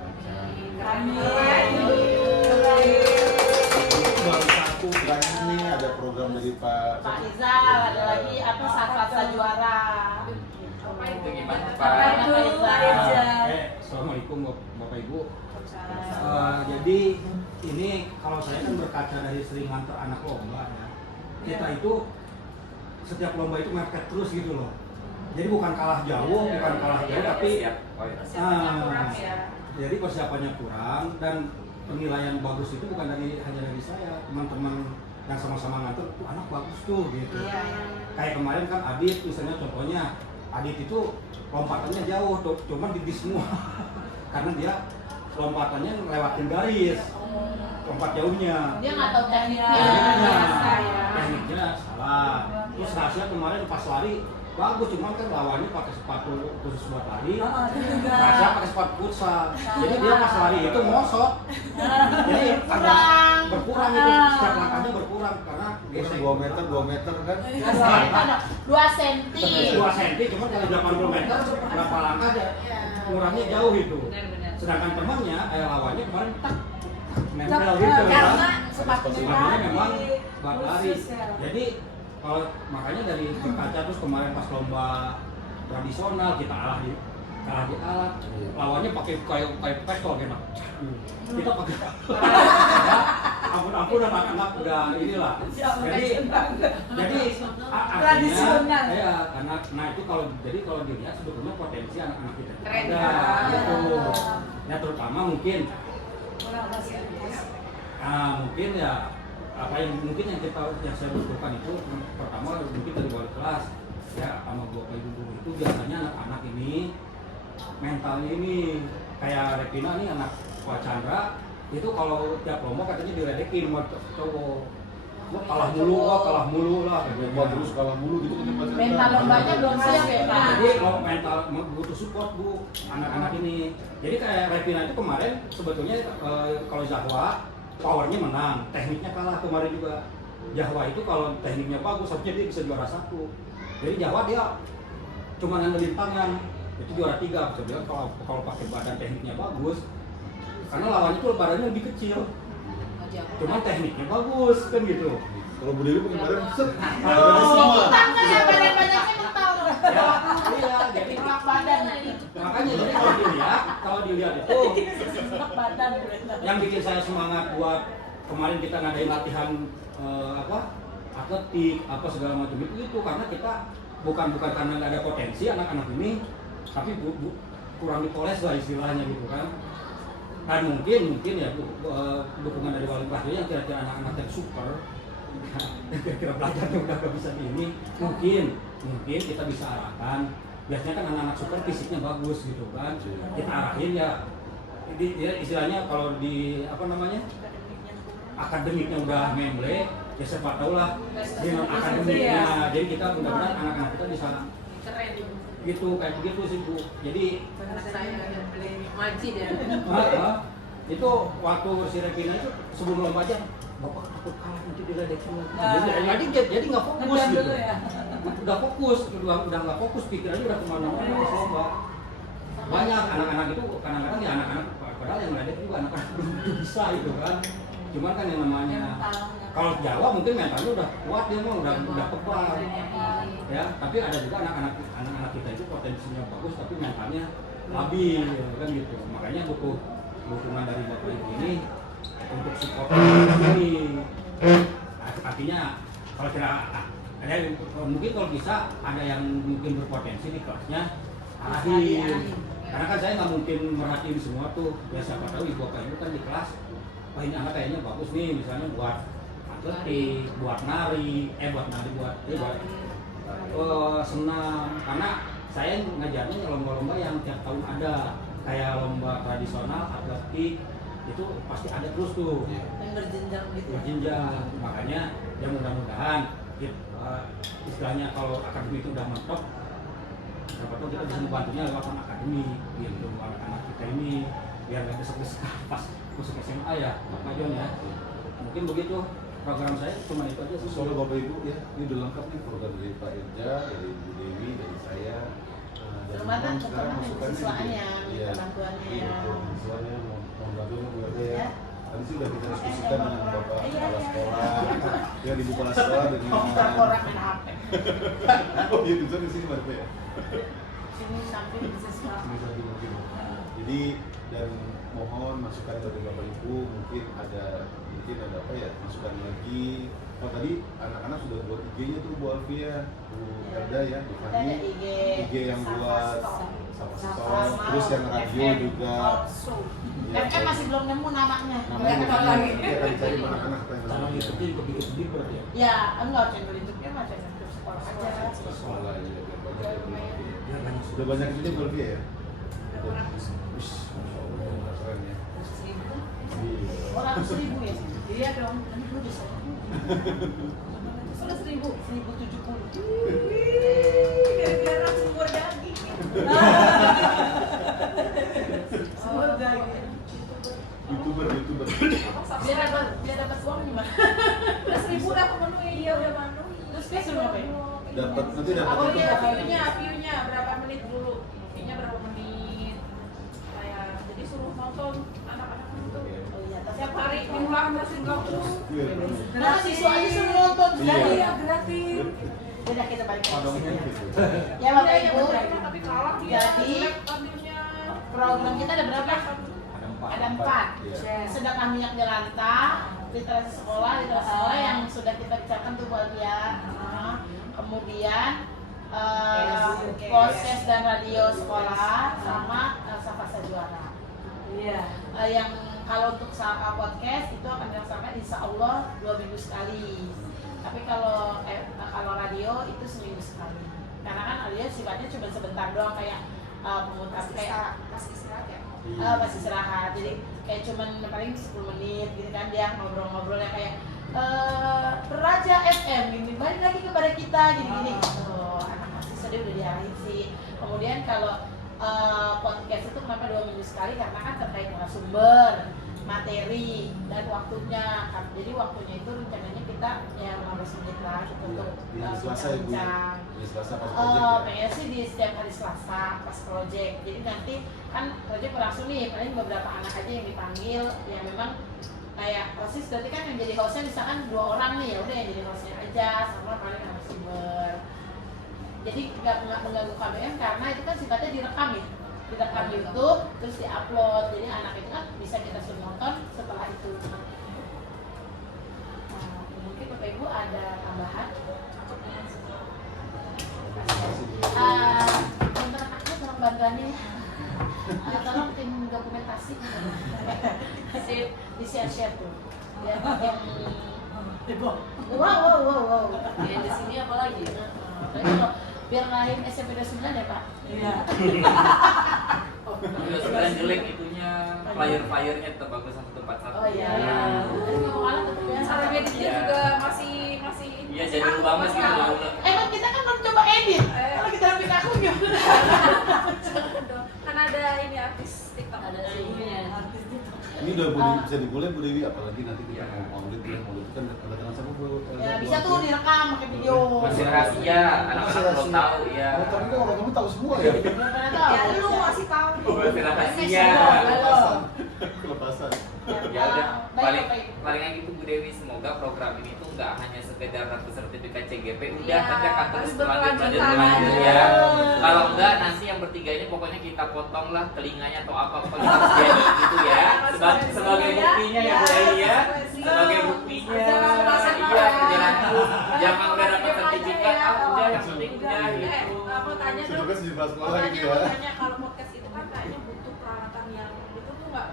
dengan lancar. Baru satu banyak nih, ada program dari Pak Rizal, ada lagi apa Safat Juara. apa Itu itu gimana Apa Pak? itu? Assalamualaikum Bapak Ibu. Jadi ini kalau saya kan berkaca dari sering nganter anak lomba ya. Kita itu setiap lomba itu mepet terus gitu loh. Jadi bukan kalah jauh, bukan kalah jauh, tapi Siap. Oh, iya. kurang ya. jadi persiapannya kurang dan penilaian bagus itu bukan hanya dari saya, teman-teman yang sama-sama nganter tuh anak bagus tuh gitu. Iya. Kayak kemarin kan Adit misalnya contohnya, Adit itu lompatannya jauh, cuman di semua karena dia lompatannya lewatin garis, lompat jauhnya. Dia nggak tahu tekniknya. Tekniknya salah. Terus Rasya kemarin pas lari bagus, cuman kan lawannya pakai sepatu khusus buat lari. Rasya pakai sepatu futsal. Jadi dia pas lari itu ngosot. Jadi agak berkurang itu setiap langkahnya berkurang karena Biasa gesek 2 meter kan? 2 senti. 2 cm, cuma kalau 80 meter berapa langkah aja kurangnya jauh itu. Benar-benar. Sedangkan temannya, lawannya kemarin tak nempel gitu Karena kan. sepatunya Sepatunya memang buat lari. Khusus ya. Jadi kalau makanya dari berkaca terus kemarin pas lomba tradisional kita kalah di alat, lawannya pakai kayak pistol gitu. Kita pakai ampun anak-anak udah inilah. Jadi Tradisional. ya karena itu kalau dilihat sebetulnya potensi anak-anak kita itu Keren. ada gitu. Ya terutama mungkin Orang fasilitas. mungkin ya apa yang saya butuhkan itu pertama mungkin dari wali kelas ya sama bapak ibu guru itu biasanya anak-anak ini mentalnya ini kayak Repina nih anak Pak Chandra itu kalau tiap lomba katanya diledekin sama cowok wah kalah mulu lah Lomba terus kalah mulu gitu kan tempat Mental lombanya belum siap ya, Pak. jadi kalau mental butuh support bu anak-anak ini jadi kayak Repina itu kemarin sebetulnya kalau Zahwa powernya menang tekniknya kalah kemarin juga Zahwa itu kalau tekniknya bagus harusnya dia bisa juara 1 jadi Zahwa dia cuma ngandelin tangan itu juara 3 bisa bilang kalau pakai badan tekniknya bagus karena lawannya tuh badannya lebih kecil cuman tekniknya bagus kan gitu. Kalau Bu Dewi kemarin set Kita nggak ya banyak-banyaknya mental. Iya, jadi Enak badan. makanya jadi kalau dilihat itu Enak badan. yang bikin saya semangat buat kemarin kita ngadain latihan atletik apa segala macam itu karena kita bukan karena nggak ada potensi anak-anak ini tapi kurang dipoles lah istilahnya gitu kan dan mungkin ya dukungan dari wali kelas yang kira-kira anak-anak yang super kira-kira belajarnya udah gak bisa ini mungkin kita bisa arahkan biasanya kan anak-anak super fisiknya bagus gitu kan kita arahin ya istilahnya kalau di akademiknya udah memble ya siapa tahu lah di non akademiknya jadi kita mudah-mudahan anak-anak kita bisa Keren. gitu kayak begitu sih Bu jadi Anak saya yang beli majid ya. itu waktu si Repina itu sebelum lomba aja bapak takut kalah nanti diledekin jadi nggak fokus Ngedam gitu dulu ya. udah fokus udah nggak fokus pikirannya udah kemana-mana pas lomba banyak anak-anak itu kadang-kadang ya anak-anak padahal yang meledek juga anak-anak belum bisa gitu kan cuman kan yang namanya kalau Jawa mungkin mentalnya udah kuat dia mah udah kebal ya tapi ada juga anak-anak kita itu potensinya bagus tapi mentalnya labil kan gitu makanya butuh dukungan dari bapak ibu ini untuk support ini artinya kalau kira ada mungkin kalau bisa ada yang mungkin berpotensi di kelasnya arahin karena kan saya nggak mungkin merhatiin semua tuh ya siapa tahu ibu bapak ibu kan di kelas wah ini anak kayaknya bagus nih misalnya buat atletik buat nari senam karena saya ngajarnya lomba-lomba yang tiap tahun ada kayak lomba tradisional atletik itu pasti ada terus tuh Dan berjenjang gitu. berjenjang makanya ya mudah-mudahan istilahnya kalau akademi itu udah mentok siapa tahu kita bisa membantunya lewat akademi gitu anak-anak kita ini biar nggak besok-besok pas masuk SMA ya Pak Jon ya mungkin begitu program saya cuma itu aja sih soalnya Bapak Ibu ya ini udah lengkap nih program dari Pak Irja dari Bu Dewi dari saya dan Kemana sekarang masukannya siswanya, iya bantuannya iya ya. siswanya mau bantunya Bu Irja ya Ya. tadi sih udah kita diskusikan dengan Bapak kepala sekolah ya di kepala sekolah dengan Orang main HP. oh iya itu di sini Bapak ya Sini samping bisa sekolah. ini tadi mungkin jadi dan mohon masukan dari Bapak Ibu mungkin ada apa ya masukan lagi oh tadi anak-anak sudah buat IG-nya tuh Bu Alfia Bu Erda ya Bu Ada Fani IG yang buat sama Sama terus yang radio FM juga also. Iya, FM masih belum nemu namanya. namanya Nggak kenal lagi. dia akan cari anak-anak apa yang cara namanya ngikutin kebikin sendiri berarti ya Ya, enggak channel YouTube-nya mah channel YouTube sekolah aja. sekolah ya biar banyak yang belum biar banyak sudah banyak itu Bu Alfia ya Wis, Masya Allah keren ya Orang 1.000 ya? Iya dong, kan gue udah 1.000. Sudah 1.070. Gara-gara sumber daging. Sumber daging. YouTuber. Biar dapat uang gimana? 10.000 udah memenuhi, dia udah memenuhi. Terus dia suruh apa ya? Dapat nanti dapat Oh itu. iya, view-nya berapa menit dulu? View-nya berapa menit? Kayak jadi suruh nonton anak-anak itu. Oh iya, tapi Tiap hari diulang terus terus. Iya. nah siswa aja suruh nonton sekali Iya. ya. gratis. Udah kita balik ke Padongnya sini. gitu. Ya Bapak Iya, Ibu, bener, tapi kalah dia. Jadi, Ambilnya program kita ada berapa? Ada 4. Iya. Sedekah minyak jelanta, literasi sekolah yang sudah kita bicarakan tuh buat dia. Kemudian podcast dan radio sekolah sama Safasa Juara. Iya. Yang kalau untuk podcast itu akan dilaksanakan insya Allah 2 minggu sekali. Tapi kalau radio itu seminggu sekali. Karena kan radio sifatnya cuma sebentar doang kayak pemutar kayak pas istirahat ya. pas istirahat. Jadi kayak cuman paling 10 menit gitu kan dia ngobrol-ngobrolnya kayak Raja FM gini, balik lagi kepada kita gini-gini gitu. Anak mahasiswa dia udah diarahin sih. Kemudian kalau podcast itu kenapa 2 minggu sekali karena kan terkait narasumber, materi dan waktunya. Jadi waktunya itu rencananya kita ya 15 menit lah gitu untuk Di Selasa Ibu. bincang-bincang. Di Selasa pas project. Pengen sih di setiap hari Selasa pas project. Jadi nanti kan project berlangsung nih, paling beberapa anak aja yang dipanggil yang memang kayak OSIS berarti kan yang jadi hostnya misalkan 2 orang nih, ya udah yang jadi hostnya aja sama paling narasumber. Jadi nggak mengganggu KBM karena itu kan sifatnya direkam ya, direkam YouTube terus diupload. Jadi anak itu kan bisa kita suruh nonton setelah itu. Nah, mungkin Bapak Ibu ada tambahan? Untuk anaknya tolong bantuannya ya. Tolong tim dokumentasi di share tuh ya, wow Yang di sini apa lagi? tapi kalau biar ngalahin SMP 29 ya Pak. Iya. Udah sebenarnya jelek itunya, flyer-flyernya tetap bagus 141. Oh iya tapi nggak mau kalah tetap ya. Cara editnya Iya. juga masih Iya jadi lu banget gitu dulu. Emang kita kan belum coba edit. Kalau kita bikin akun gimana? kan ada ini artis TikTok. Ada suhunya. Ini udah bisa dimulai Bu Dewi, apalagi nanti kita mau maulid ya, maulid itu kan ada kenal sama Bu. Ya bisa tuh direkam pakai video. Masih rahasia, anak-anak belum tahu ya. Oh, tapi kan orang kamu tahu semua ya. Belum pernah tahu. Ya lu masih tahu. Masih rahasia. Kelepasan. Ya udah, Baik, paling baik. paling gitu Bu Dewi, semoga program ini tuh nggak hanya sekedar dapet sertifikat CGP, udah Iya, tapi akan terus harus berlanjut berkelanjutan. ya. Kalau enggak nanti yang bertiga ini pokoknya kita potong lah telinganya atau apa pokoknya harus jadi gitu ya. Sebagai buktinya ya Bu Dewi ya. Sebagai buktinya. Iya, perjalanan. Jangan udah dapat sertifikat, udah yang penting udah gitu. Mau tanya dong. Tugas di pas Mau sekolah gitu ya. tanya kalau podcast itu kan kayaknya butuh peralatan yang itu tuh nggak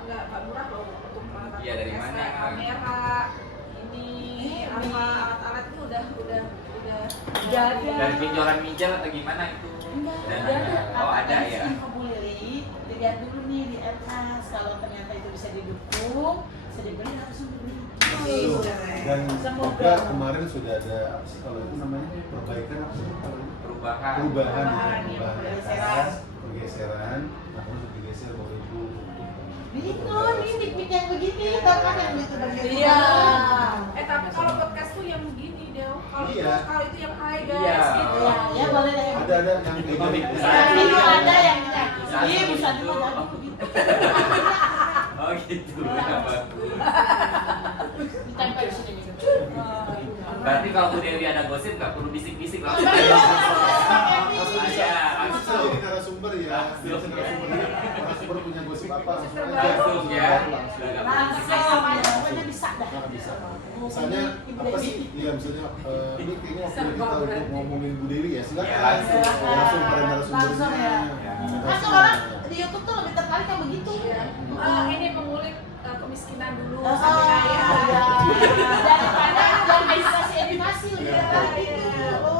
murah loh untuk peralatan. Iya, dari podcast, mana? kayak kamera, ini apa alat-alat itu udah Dari pinjolan minjal atau gimana itu? Oh ada ya. Bu Lili, dilihat dulu nih di Atas kalau ternyata itu bisa didukung, bisa dibeli harus dibeli. Dan Semoga. juga kemarin sudah ada apa sih kalau itu namanya perbaikan apa sih? Perubahan. Perubahan ya, atas, pergeseran. Nah, kamu sudah digeser Bapak Ibu. Ini mik-mik yang begini, tau kan yang itu dari Iya. tapi kalau podcast tuh yang begini Del. Iya. Kalau itu yang high guys Iya. gitu. Ya boleh deh. Ada yang kayak Sekarang itu ada yang iya bisa juga jadi begitu. Oh gitu. Bagus. Ditempel di sini nih. Berarti kalau Bu Dewi ada gosip nggak perlu bisik-bisik langsung. langsung bisa Iya, langsung langsung. jadi narasumber ya. Langsung. Narasumber punya gosip apa langsung aja. Langsung ya. Langsung. Langsung aja pokoknya bisa dah. Nah, bisa. Misalnya apa sih? Iya, misalnya ini kayaknya waktu kita untuk ngomongin Bu Dewi ya. Silakan. Ya, langsung. Langsung pada narasumbernya. Langsung ya. Kan orang di YouTube tuh lebih tertarik yang begitu. Ini mengulik kemiskinan dulu Oh, sampai kaya. iya. Daripada yang edukasi lebih tertarik itu. Oh,